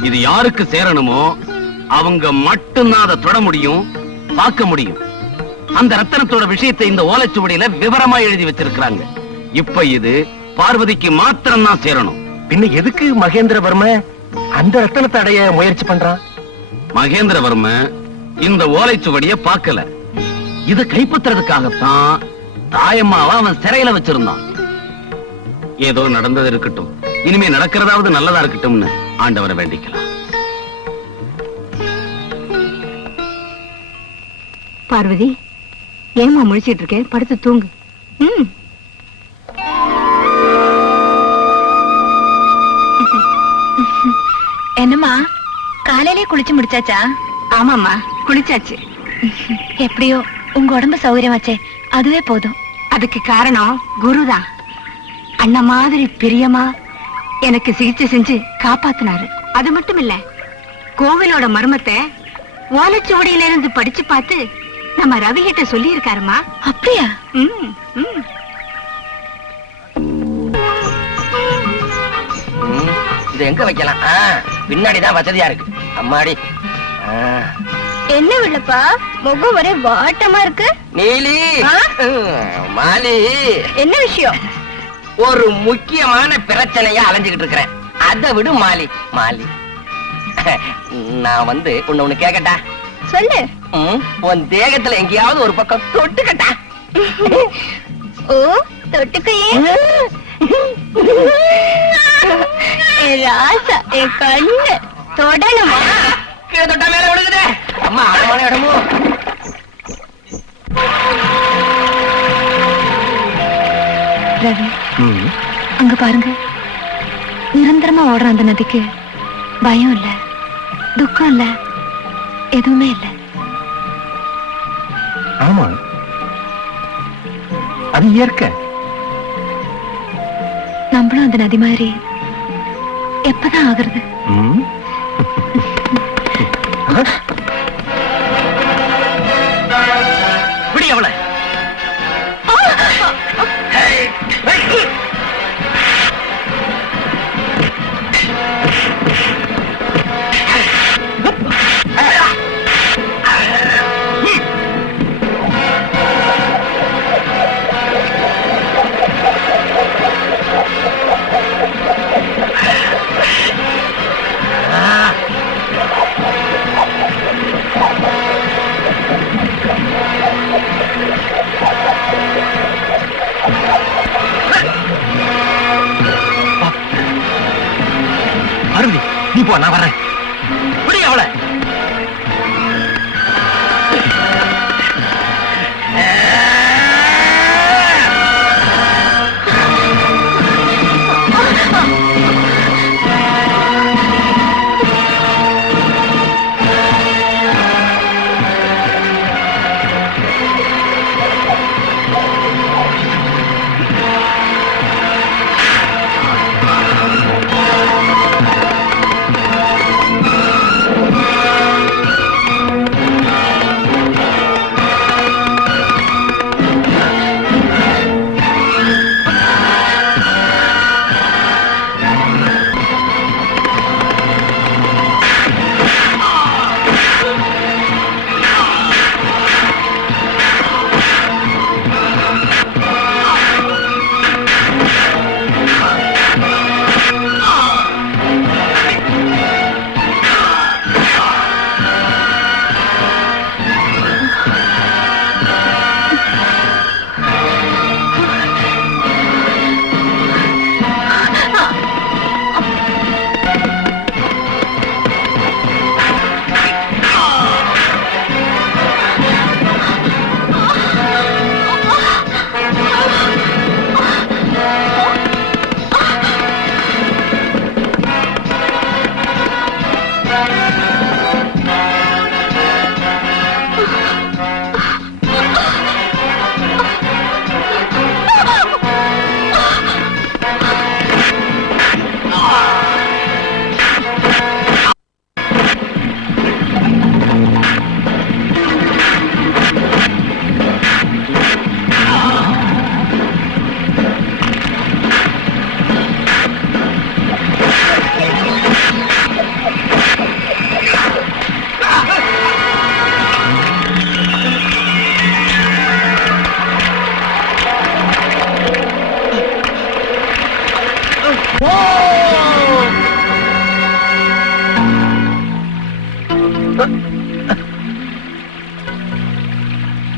இது யாருக்கு சேரணுமோ அவங்க மட்டும்தான் அதை தொட முடியும், பார்க்க முடியும். அந்த ரத்தனத்தோட விஷயத்தை இந்த ஓலைச்சுவடியில விவரமா எழுதி வச்சிருக்கிறாங்க. இப்ப இது பார்வதிக்கு மாத்திரம் தான் சேரணும். பின்ன எதுக்கு மகேந்திரவர்ம அந்த ரத்தனத்தை அடைய முயற்சி பண்றான்? மகேந்திரவர்ம இந்த ஓலைச்சுவடிய பார்க்கல. இத கைப்பற்றுறதுக்காகத்தான் தாயம்மாவை அவன் சிறையில வச்சிருந்தான். ஏதோ நடந்தது இருக்கட்டும், இனிமே நடக்கிறதாவது நல்லதா இருக்கட்டும்னு ஆண்டவரை வேண்டிக்கலாம். பார்வதி, ஏமா முழிச்சிட்டு இருக்க? படுத்து தூங்கு. என்னம்மா, காலையிலே குளிச்சு முடிச்சாச்சா? ஆமாம்மா, குளிச்சாச்சு. எப்படியோ உங்க உடம்பு சௌகரியமாச்சே, அதுவே போதும். அதுக்கு காரணம் குருதான். அண்ணன் மாதிரி பிரியமா எனக்கு சிகிச்சை செஞ்சு காப்பாத்தினாரு. அது மட்டும் இல்ல, கோவிலோட மர்மத்தை ஓலைச்சுவடியில இருந்து படிச்சு பார்த்து நம்ம ரவி கிட்ட சொல்லி இருக்காருமா. அப்படியா? இது எங்க வைக்கலாம்? பின்னாடிதான் வசதியா இருக்கு. அம்மாடி. என்ன உள்ளப்பா முகம் ஒரே வாட்டமா இருக்கு. நீலி, மாலி, என்ன விஷயம்? ஒரு முக்கியமான பிரச்சனையா அலைஞ்சுகிட்டு இருக்கிறேன். அதை விடு மாலி. மாலி, நான் வந்து ஒண்ணு கேக்கட்டா? சொல்லு. உன் தேகத்துல எங்கேயாவது ஒரு பக்கம் தொட்டுக்கட்டா? ஓ, தொட்டுக்கையே. ராசா, என் கண்ணு தொடணுமா? கீழே தொட்டா மேல விழுகுதே. அம்மா, ஆழமான இடமோ? ரவி, அங்க பாருங்க. நிரந்தரமா ஓடுற அந்த நதிக்கு பயம் இல்ல, துக்கம் இல்ல, எதுவுமே இல்ல. ஆமா, அது இயற்கை. நம்மளும் அந்த நதி மாதிரி எப்பதான் ஆகுறது? விடி அவளை. அருவி, நீ போ, நான் வரேன். விடி அவளை.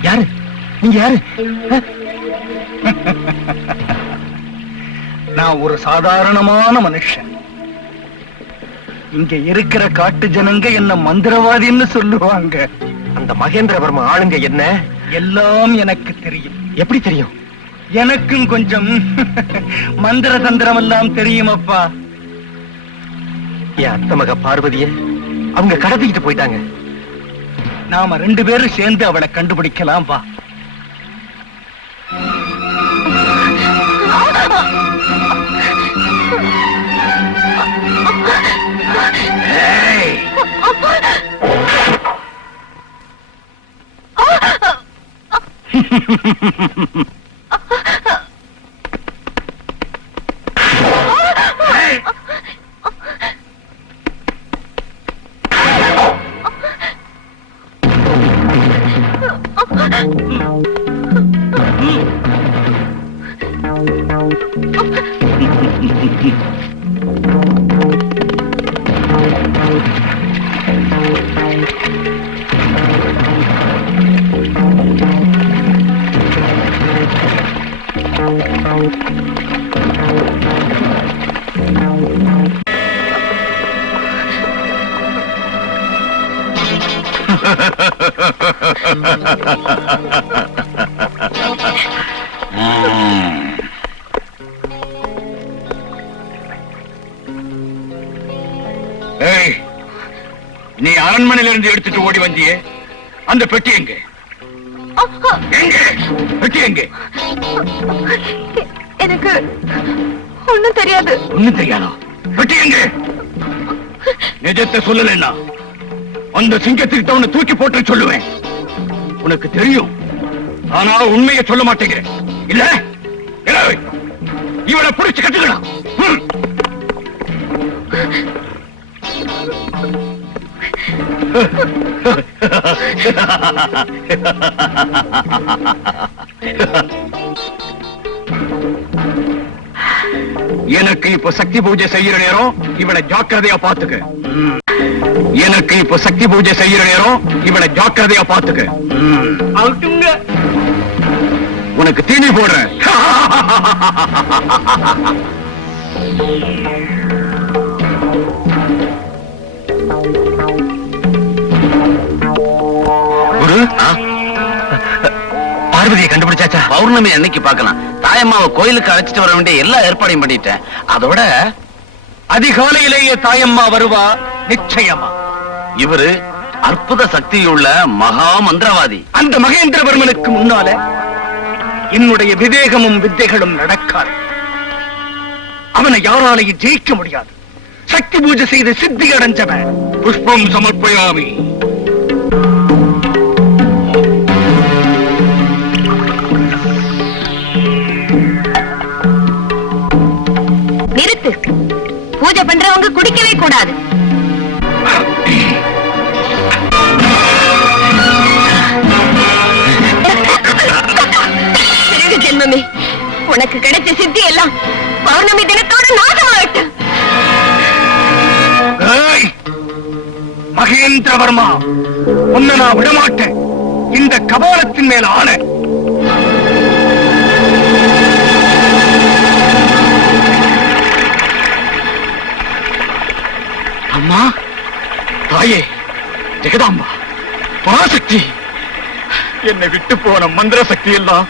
யாரு நீங்க? யாரு? நான் ஒரு சாதாரணமான மனுஷன். இங்க இருக்கிற காட்டு ஜனங்க என்ன மந்திரவாதின்னு சொல்லுவாங்க. அந்த மகேந்திரவர்ம ஆளுங்க என்ன? எல்லாம் எனக்கு தெரியும். எப்படி தெரியும்? எனக்கும் கொஞ்சம் மந்திர தந்திரம் எல்லாம் தெரியுமப்பா. என் அத்தை மக பார்வதிய அவங்க கடத்திக்கிட்டு போயிட்டாங்க. நாம 2 பேரும் சேர்ந்து அவளை கண்டுபிடிக்கலாம். வா. ஏய், நீ அரண்மனையில இருந்து எடுத்துட்டு ஓடி வந்தியே அந்த பெட்டி எங்க? எங்க பெட்டி எங்க? எனக்கு ஒண்ணும் தெரியாது. ஒண்ணும் தெரியாதா? பெட்டி எங்க? நிஜத்தை சொல்லலைன்னா அந்த சிங்கத்துக்கிட்ட உன்னை தூக்கி போட்டு சொல்லுவேன். உனக்கு தெரியும், ஆனா உண்மையை சொல்ல மாட்டேங்கிற இல்ல? இவளை புடிச்சு கட்டுக்கலாம். எனக்கு இப்ப சக்தி பூஜை செய்யற நேரம், இவளை ஜாக்கிரதையா பாத்துக்க. எனக்கு இப்ப சக்தி பூஜை செய்யற நேரம், இவளை ஜாக்கிரதையா பாத்துக்க. உனக்கு தீனி போடுறேன். குரு, பார்வதியை கண்டுபிடிச்சாச்சா? பௌர்ணமி அன்னைக்கு பார்க்கலாம். தாயம்மாவை கோயிலுக்கு அழைச்சிட்டு வர வேண்டிய எல்லா ஏற்பாடையும் பண்ணிட்டேன். அதோட அதிகாலையிலேயே தாயம்மா வருவா நிச்சயமா. இவரு அற்புத சக்தியுள்ள மகா மந்திரவாதி. அந்த மகேந்திரவர்மனுக்கு முன்னால என்னுடைய விவேகமும் வித்தைகளும் நடக்காது. அவனை யாராலையும் ஜெயிக்க முடியாது. சக்தி பூஜை செய்து சித்தி அடைஞ்சவன். புஷ்பம் சமர்ப்பயாமி. நிறுத்து. பூஜை பண்றவங்க குடிக்கவே கூடாது. ஜென்மமே, உனக்கு கிடைச்ச சித்தி எல்லாம் பௌர்ணமி தினத்தோடு நாசமாயிட்டு. மகேந்திரவர்மா, உன்னை நான் விடமாட்டேன். இந்த கபாலத்தின் மேல ஆன அம்மா, தாயே, ஜெகதாம்பா, பராசக்தி, என்னை விட்டு போன மந்திர சக்தி எல்லாம்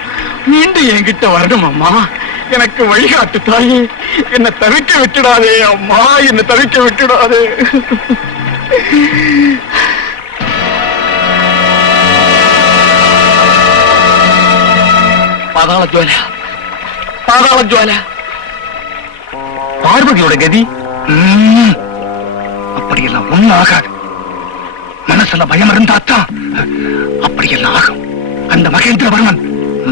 மீண்டும் என்கிட்ட வரணும் அம்மா. எனக்கு வழிகாட்டு தாயே. என்னை தவிக்க விட்டுடாதே அம்மா, என்னை தவிக்க விட்டுடாதே. பாதாள ஜுவாலா, பாதாள ஜுவாலா. பார்வதியோட கதி அப்படியெல்லாம் ஒண்ணும் ஆகாது. மனசுல பயம் இருந்தாத்தான் அப்படியெல்லாம் ஆகும். அந்த மகேந்திரவர்மன்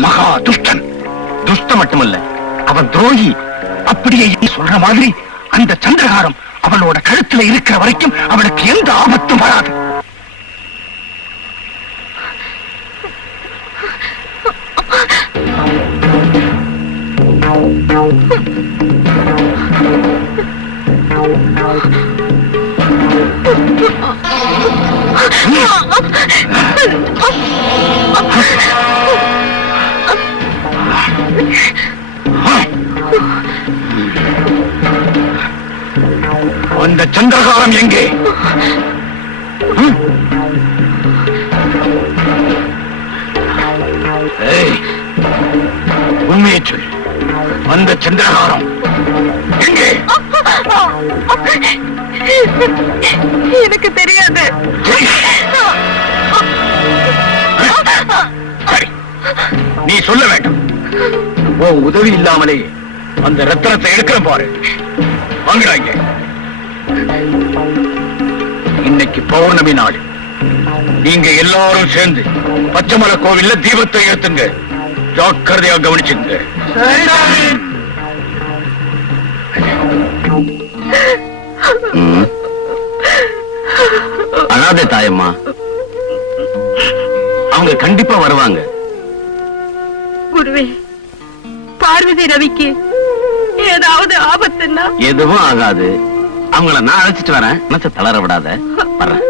மகா துஷ்டன். துஷ்டம் மட்டுமல்ல, அவன் துரோகி. அப்படியே சொல்ற மாதிரி அந்த சந்திரகாரம் அவளோட கழுத்துல இருக்கிற வரைக்கும் அவளுக்கு எந்த ஆபத்தும் வராது. அந்த சந்திரகாரம் எங்கே? உண்மையை சொல். அந்த சந்திரகாரம் எங்கே? எனக்கு தெரியாது. சரி, நீ சொல்ல வேண்டும். உன் உதவி இல்லாமலே அந்த ரத்தனத்தை எடுக்கிற பாரு. வாங்குறாங்க. இன்னைக்கு பௌர்ணமி நாள். நீங்க எல்லாரும் சேர்ந்து பச்சைமலை கோவில்ல தீபத்தை ஏத்துங்க. ஜாக்கிரதையா கவனிச்சுங்க. அழாதே தாயம்மா, அவங்க கண்டிப்பா வருவாங்க. குருவே, பார்வதி ரவிக்கு ஏதாவது ஆபத்துன்னா? எதுவும் ஆகாது. அவங்கள நான் அழைச்சிட்டு வரேன். மனசை தளர விடாத. வர்றேன்.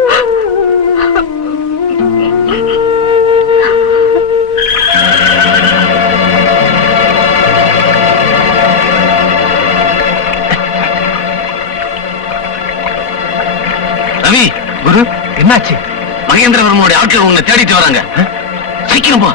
ரவி, குரு, என்னாச்சு? மகேந்திரவர்மனுடைய ஆட்கள் உங்களை தேடிட்டு வராங்க. சீக்கிரம் போ.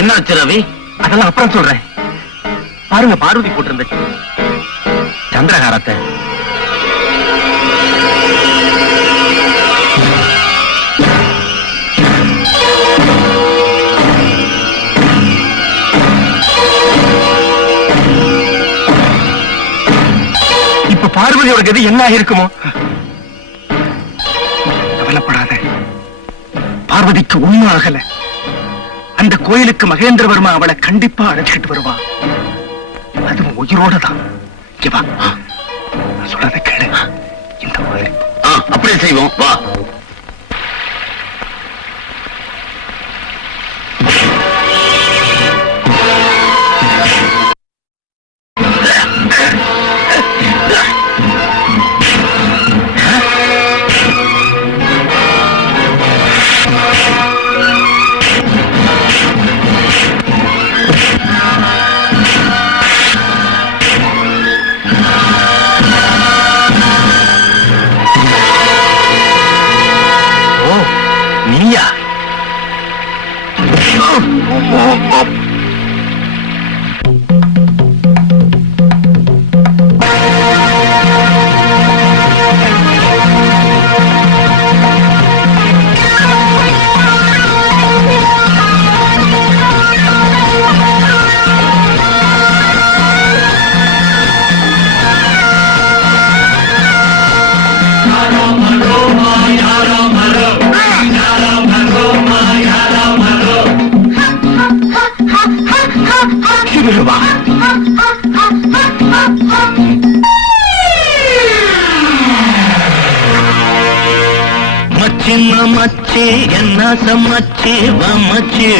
என்னாச்சு ரவி? அதெல்லாம் அப்புறம் சொல்றேன். பாருங்க, பார்வதி போட்டிருந்த சந்திரகாரத்தை. இப்ப பார்வதியோட கதி என்ன இருக்குமோ? கவலைப்படாத, பார்வதிக்கு ஒண்ணும் ஆகல. அந்த கோயிலுக்கு மகேந்திரவர்மா அவளை கண்டிப்பா அழைச்சிட்டு வருவா. அதுவும் உயிரோட தான். சொல்றத கேளு. இந்த கோயில் அப்படியே செய்வோம். வா. மச்சின்ன மச்சி என்ன சமச்சி வமச்சி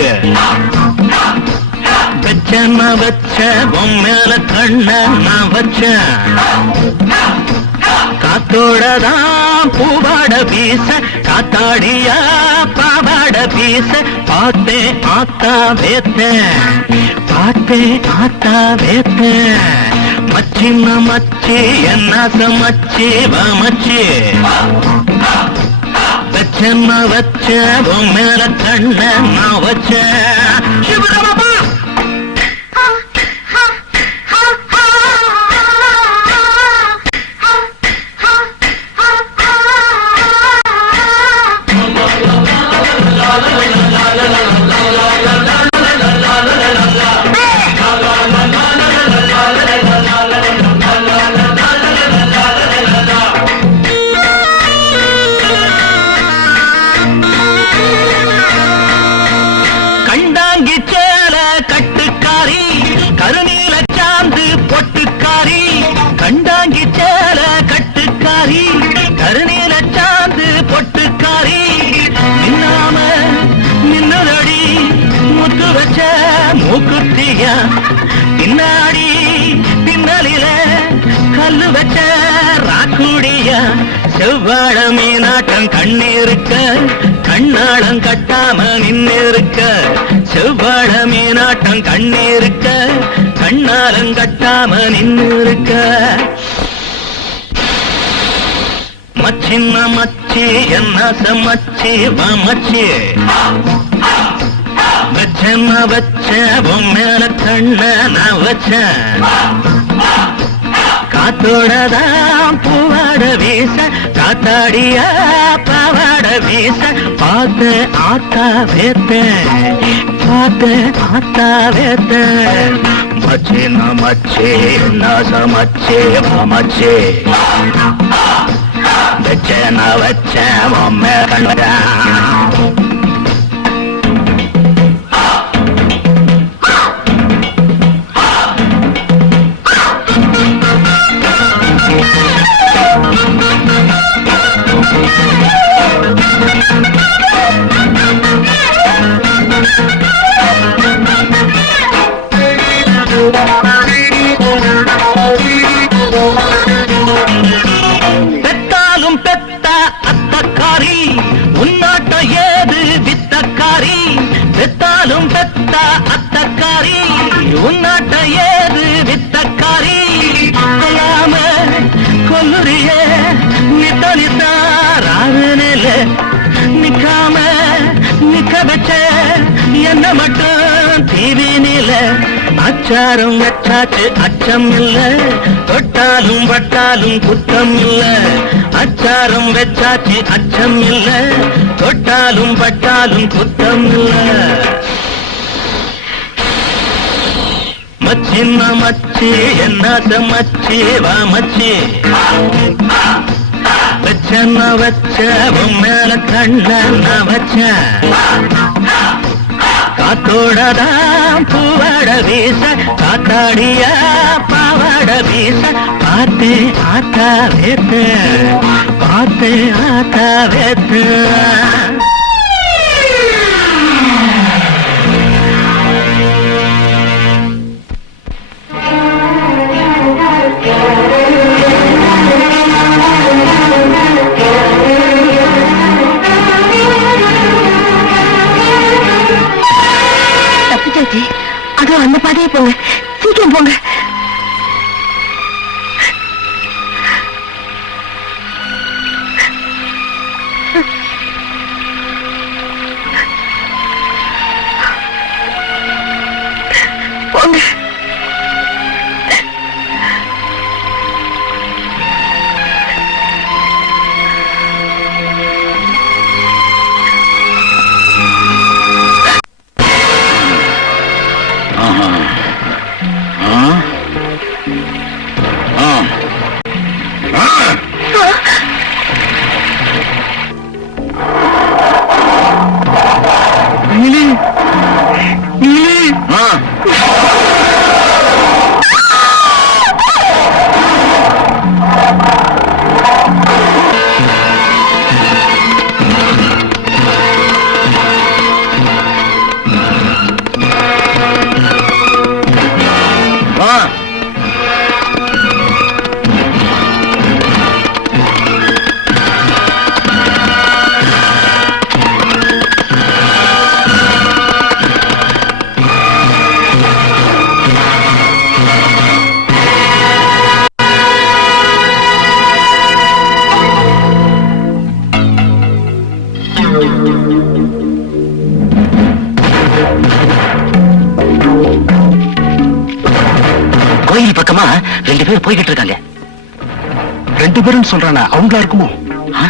வச்சன வச்ச பொம்மேல கண்ண நான் வச்சேன் காத்தோடதான் பூவாட வீச காத்தாடியா பாவாட வீச பார்த்தேன் ஆத்தா வேத்தேன் பார்த்தேன் ஆத்தா வேத்தேன் மச்சின்ன மச்சி என்ன சமச்சி வமச்சி வச்சன வச்ச பொம்மேல கண்ண நான் வச்சேன் சிவராமப்பா கண்டாங்கி சேல கட்டுக்காரி கருநீல சாந்து பொட்டுக்காரி நின்னாம நின்னதடி முத்து வச்ச மூக்குத்தியா பின்னாடி பின்னலில கல்லு வச்ச ராக்குடியா செவ்வாழ மீனாட்டம் கண்ணீருக்க கண்ணாளம் கட்டாம நின்னிருக்க செவ்வாழ மீனாட்டம் கண்ணீருக்க கண்ணாலம் கட்டாம நின்னிருக்க மச்சின்ன மச்சி என்ன சமச்சி வமச்சி வச்சன வச்ச பொம்மேல கண்ண நான் வச்சேன் காத்தோடதான் பூவாட வீச காத்தாடியா பாவாட வீச பார்த்து ஆத்தா வேத்தேன் பார்த்து ஆத்தா வேத்தேன் மச்சின மச்சி என்ன சமச்சி வமச்சி வச்சன வச்ச பொம்மேல பெத்தாலும் பெத்த அத்தக்காரி உன்னாட்ட ஏது வித்தக்காரி பெத்தாலும் பெத்த அத்தக்காரி உன்னாட்ட ஏது வித்தக்காரி கொல்லாம கொல்லுறிய நித்தலித்தாராருல நிக்காம நிக்க வச்ச என்ன மட்டும் தீவினில அச்சாரம் வச்சாச்சு அச்சம் இல்ல தொட்டாலும் பட்டாலும் குத்தம் இல்ல அச்சாரம் வச்சாச்சு அச்சம் இல்ல தொட்டாலும் பட்டாலும் குத்தம் இல்ல மச்சின்ன மச்சி என்ன சமச்சி வமச்சி வச்சன வச்ச பொம்மேல கண்ண நான் வச்சேன் காத்தோடதான் பூவாட வீச காத்தாடியா பாவாட வீச பார்த்து ஆத்தா வேத்து பார்த்து ஆத்தா வேத்து அதோ அந்த பாதையே போங்க, சீக்கிரம் போங்க. கோயில் பக்கமா 2 பேர் போய்கிட்டு இருக்காங்க. 2 பேரும் சொல்றானே, அவங்களா இருக்குமோ? ஆ?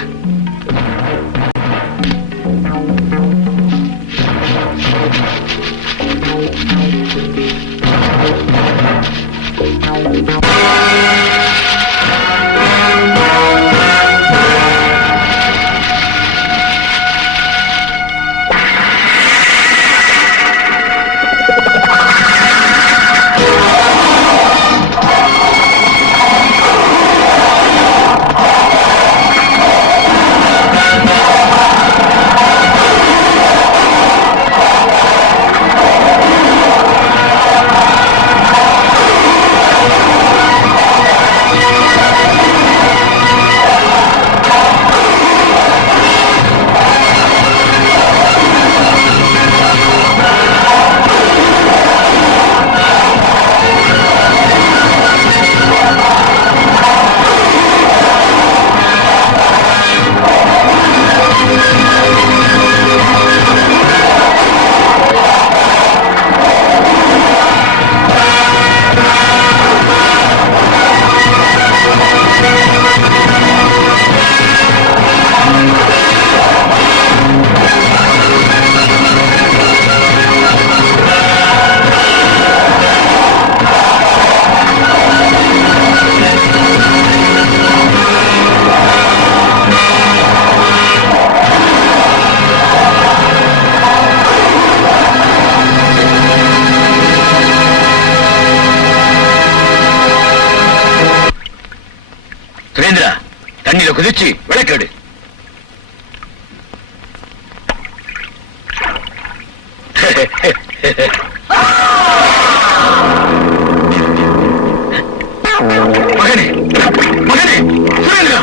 சுரேந்திரா, தண்ணியில குதிச்சு விளக்கெடு. மகனே, மகனே, சுரேந்திரா!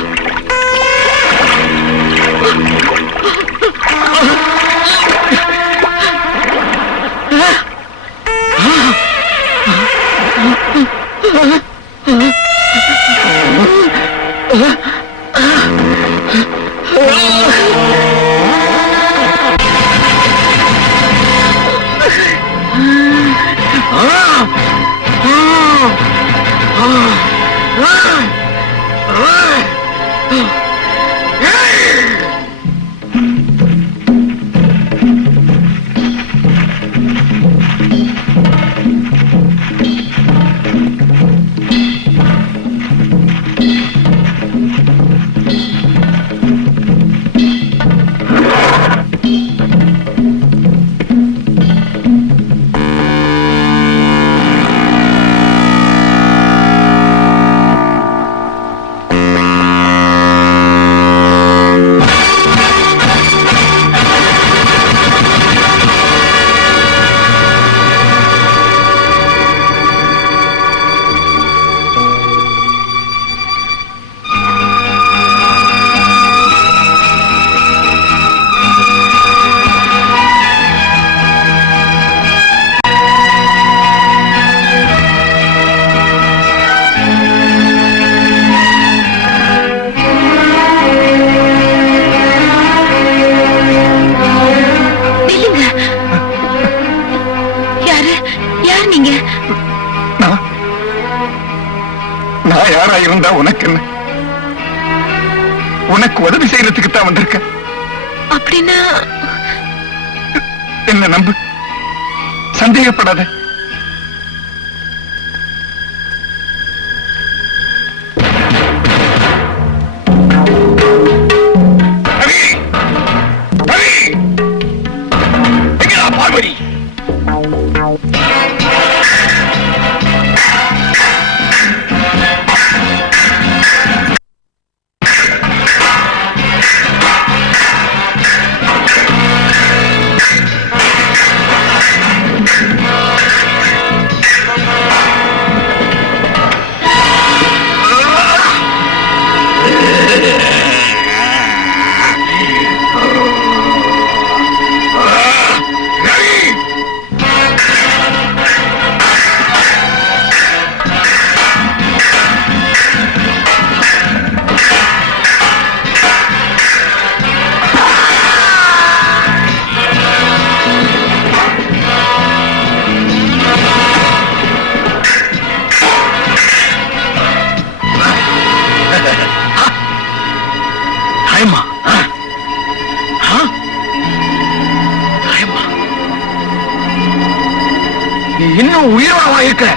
நான் யாரா இருந்தா உனக்கு என்ன? உனக்கு உதவி செய்யறதுக்கு தான் வந்திருக்க. அப்படின்னா என்ன நம்பு, சந்தேகப்படாத. பார்வதி, நீ இன்னும் உயிரோடவா இருக்கிற?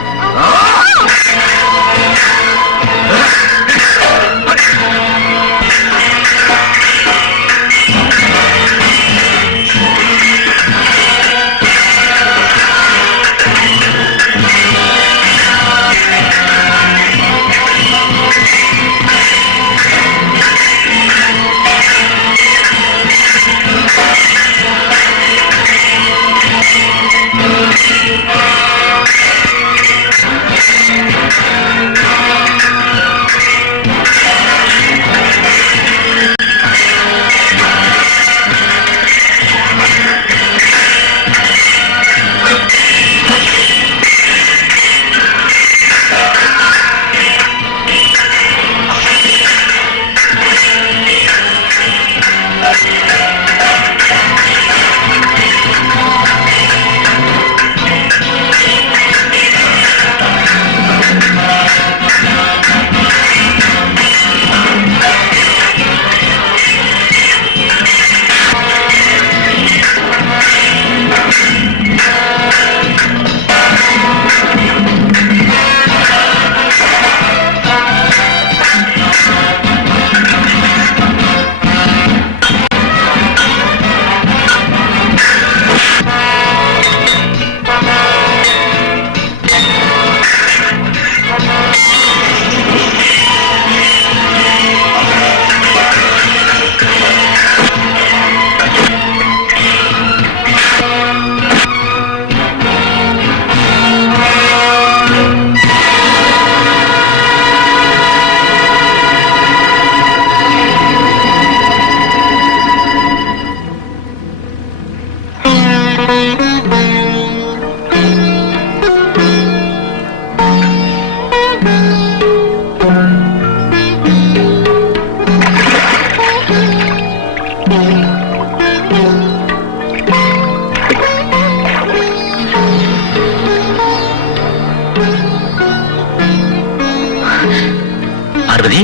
பார்வதி,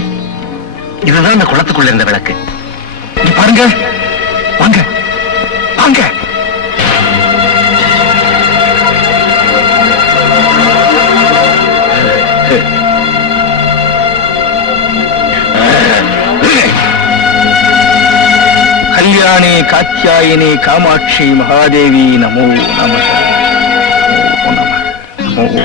இதுதான் அந்த குளத்துக்குள்ள இருந்த விளக்கு. நீ பாருங்க, வாங்க வாங்க. கல்யாணி காத்யாயினி காமாட்சி மகாதேவி நமோ நமः. நமோ நமः. நமோ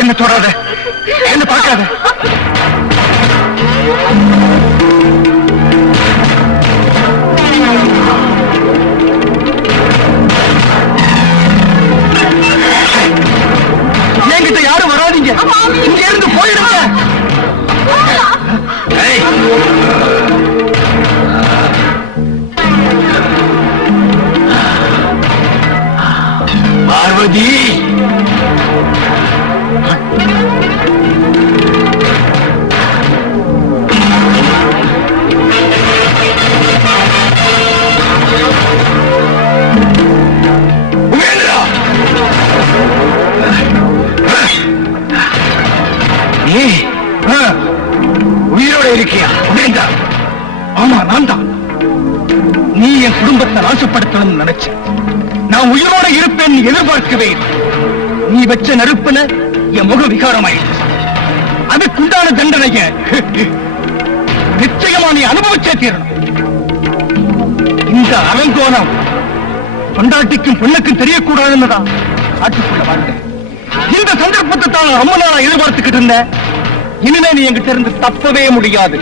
என்ன தொடாத, என்ன பார்க்காத. என்கிட்ட யாரும் வராதீங்க, இங்க இருந்து போயிடுங்க. பார்வதி, நீ உயிரோட இருக்கியா? ஆமா, நான் தான். நீ என் குடும்பத்தை நாசப்படுத்தணும்னு நினைச்ச. நான் உயிரோட இருப்பேன் எதிர்பார்க்கவே இல்லை. நீ வச்ச நெருப்புல என் முகம் விகாரமாயிடுச்சு. அதுக்குண்டான தண்டனைய நிச்சயமா நீ அனுபவிச்சே தீரணும். இந்த அலங்கோலம் பொண்டாட்டிக்கும் பெண்ணுக்கும் தெரியக்கூடாதுன்னுதான் ஆட்டுக்குள்ள வாழ்க்கை. இந்த சந்தர்ப்பத்தை தான் ரொம்ப நாளா எதிர்பார்த்துக்கிட்டு இருந்தேன். இனிமே நீ எங்கிட்ட இருந்து தப்பவே முடியாது.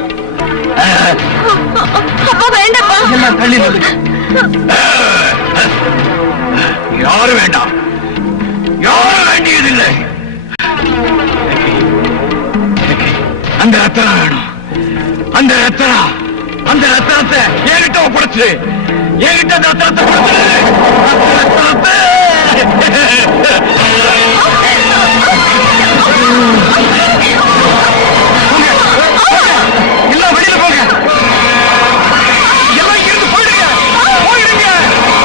எல்லாம் தள்ளி நில்லு. யாரும் வேண்டாம், யாரும் வேண்டியதில்லை. அந்த ரத்தனம் வேணும். அந்த ரத்தனத்தை என்கிட்ட ஒப்படைச்சு, என்கிட்ட அந்த ரத்தனத்தை எல்லாம் வெளியில போங்க. எல்லாம் இருந்து போயிடுங்க, போயிடுங்க,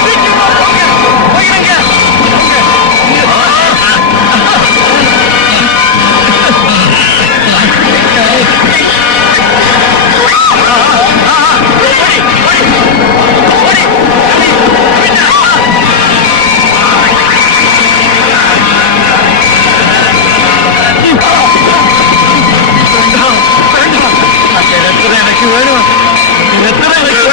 சீக்கிரமா போங்க, போயிடுங்க. எனக்கு வேணும், எனக்கு வேணும்.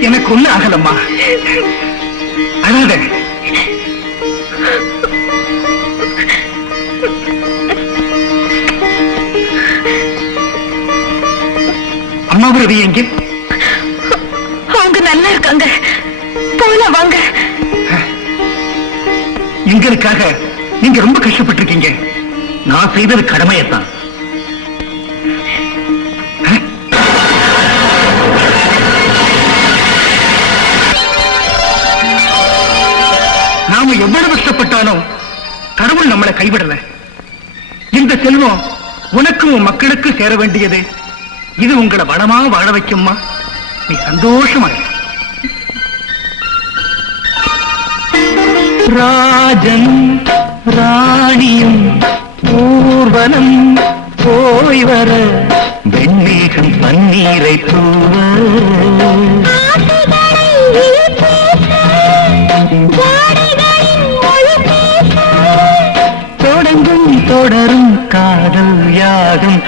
எனக்கு ஒண்ணு ஆகலம்மா. அழாத. அம்மாவும் ரவி எங்கே? அவங்க நல்லா இருக்காங்க. போலாம் வாங்க. எங்களுக்காக நீங்க ரொம்ப கஷ்டப்பட்டிருக்கீங்க. நான் செய்தது கடமையத்தான். நாம எவ்வளவு கஷ்டப்பட்டாலும் கடவுள் நம்மளை கைவிடல. இந்த செல்வம் உனக்கும் உன் மக்களுக்கும் சேர வேண்டியது. இது உங்களை வளமா வாழ வைக்கும்மா. நீ சந்தோஷமா இரு. ராஜன் ராணியும் ஊர்வலம் போய் வர வெண்ணீகம் பன்னீரை தூவ தொடங்கும் தொடரும் காதல் யாகும்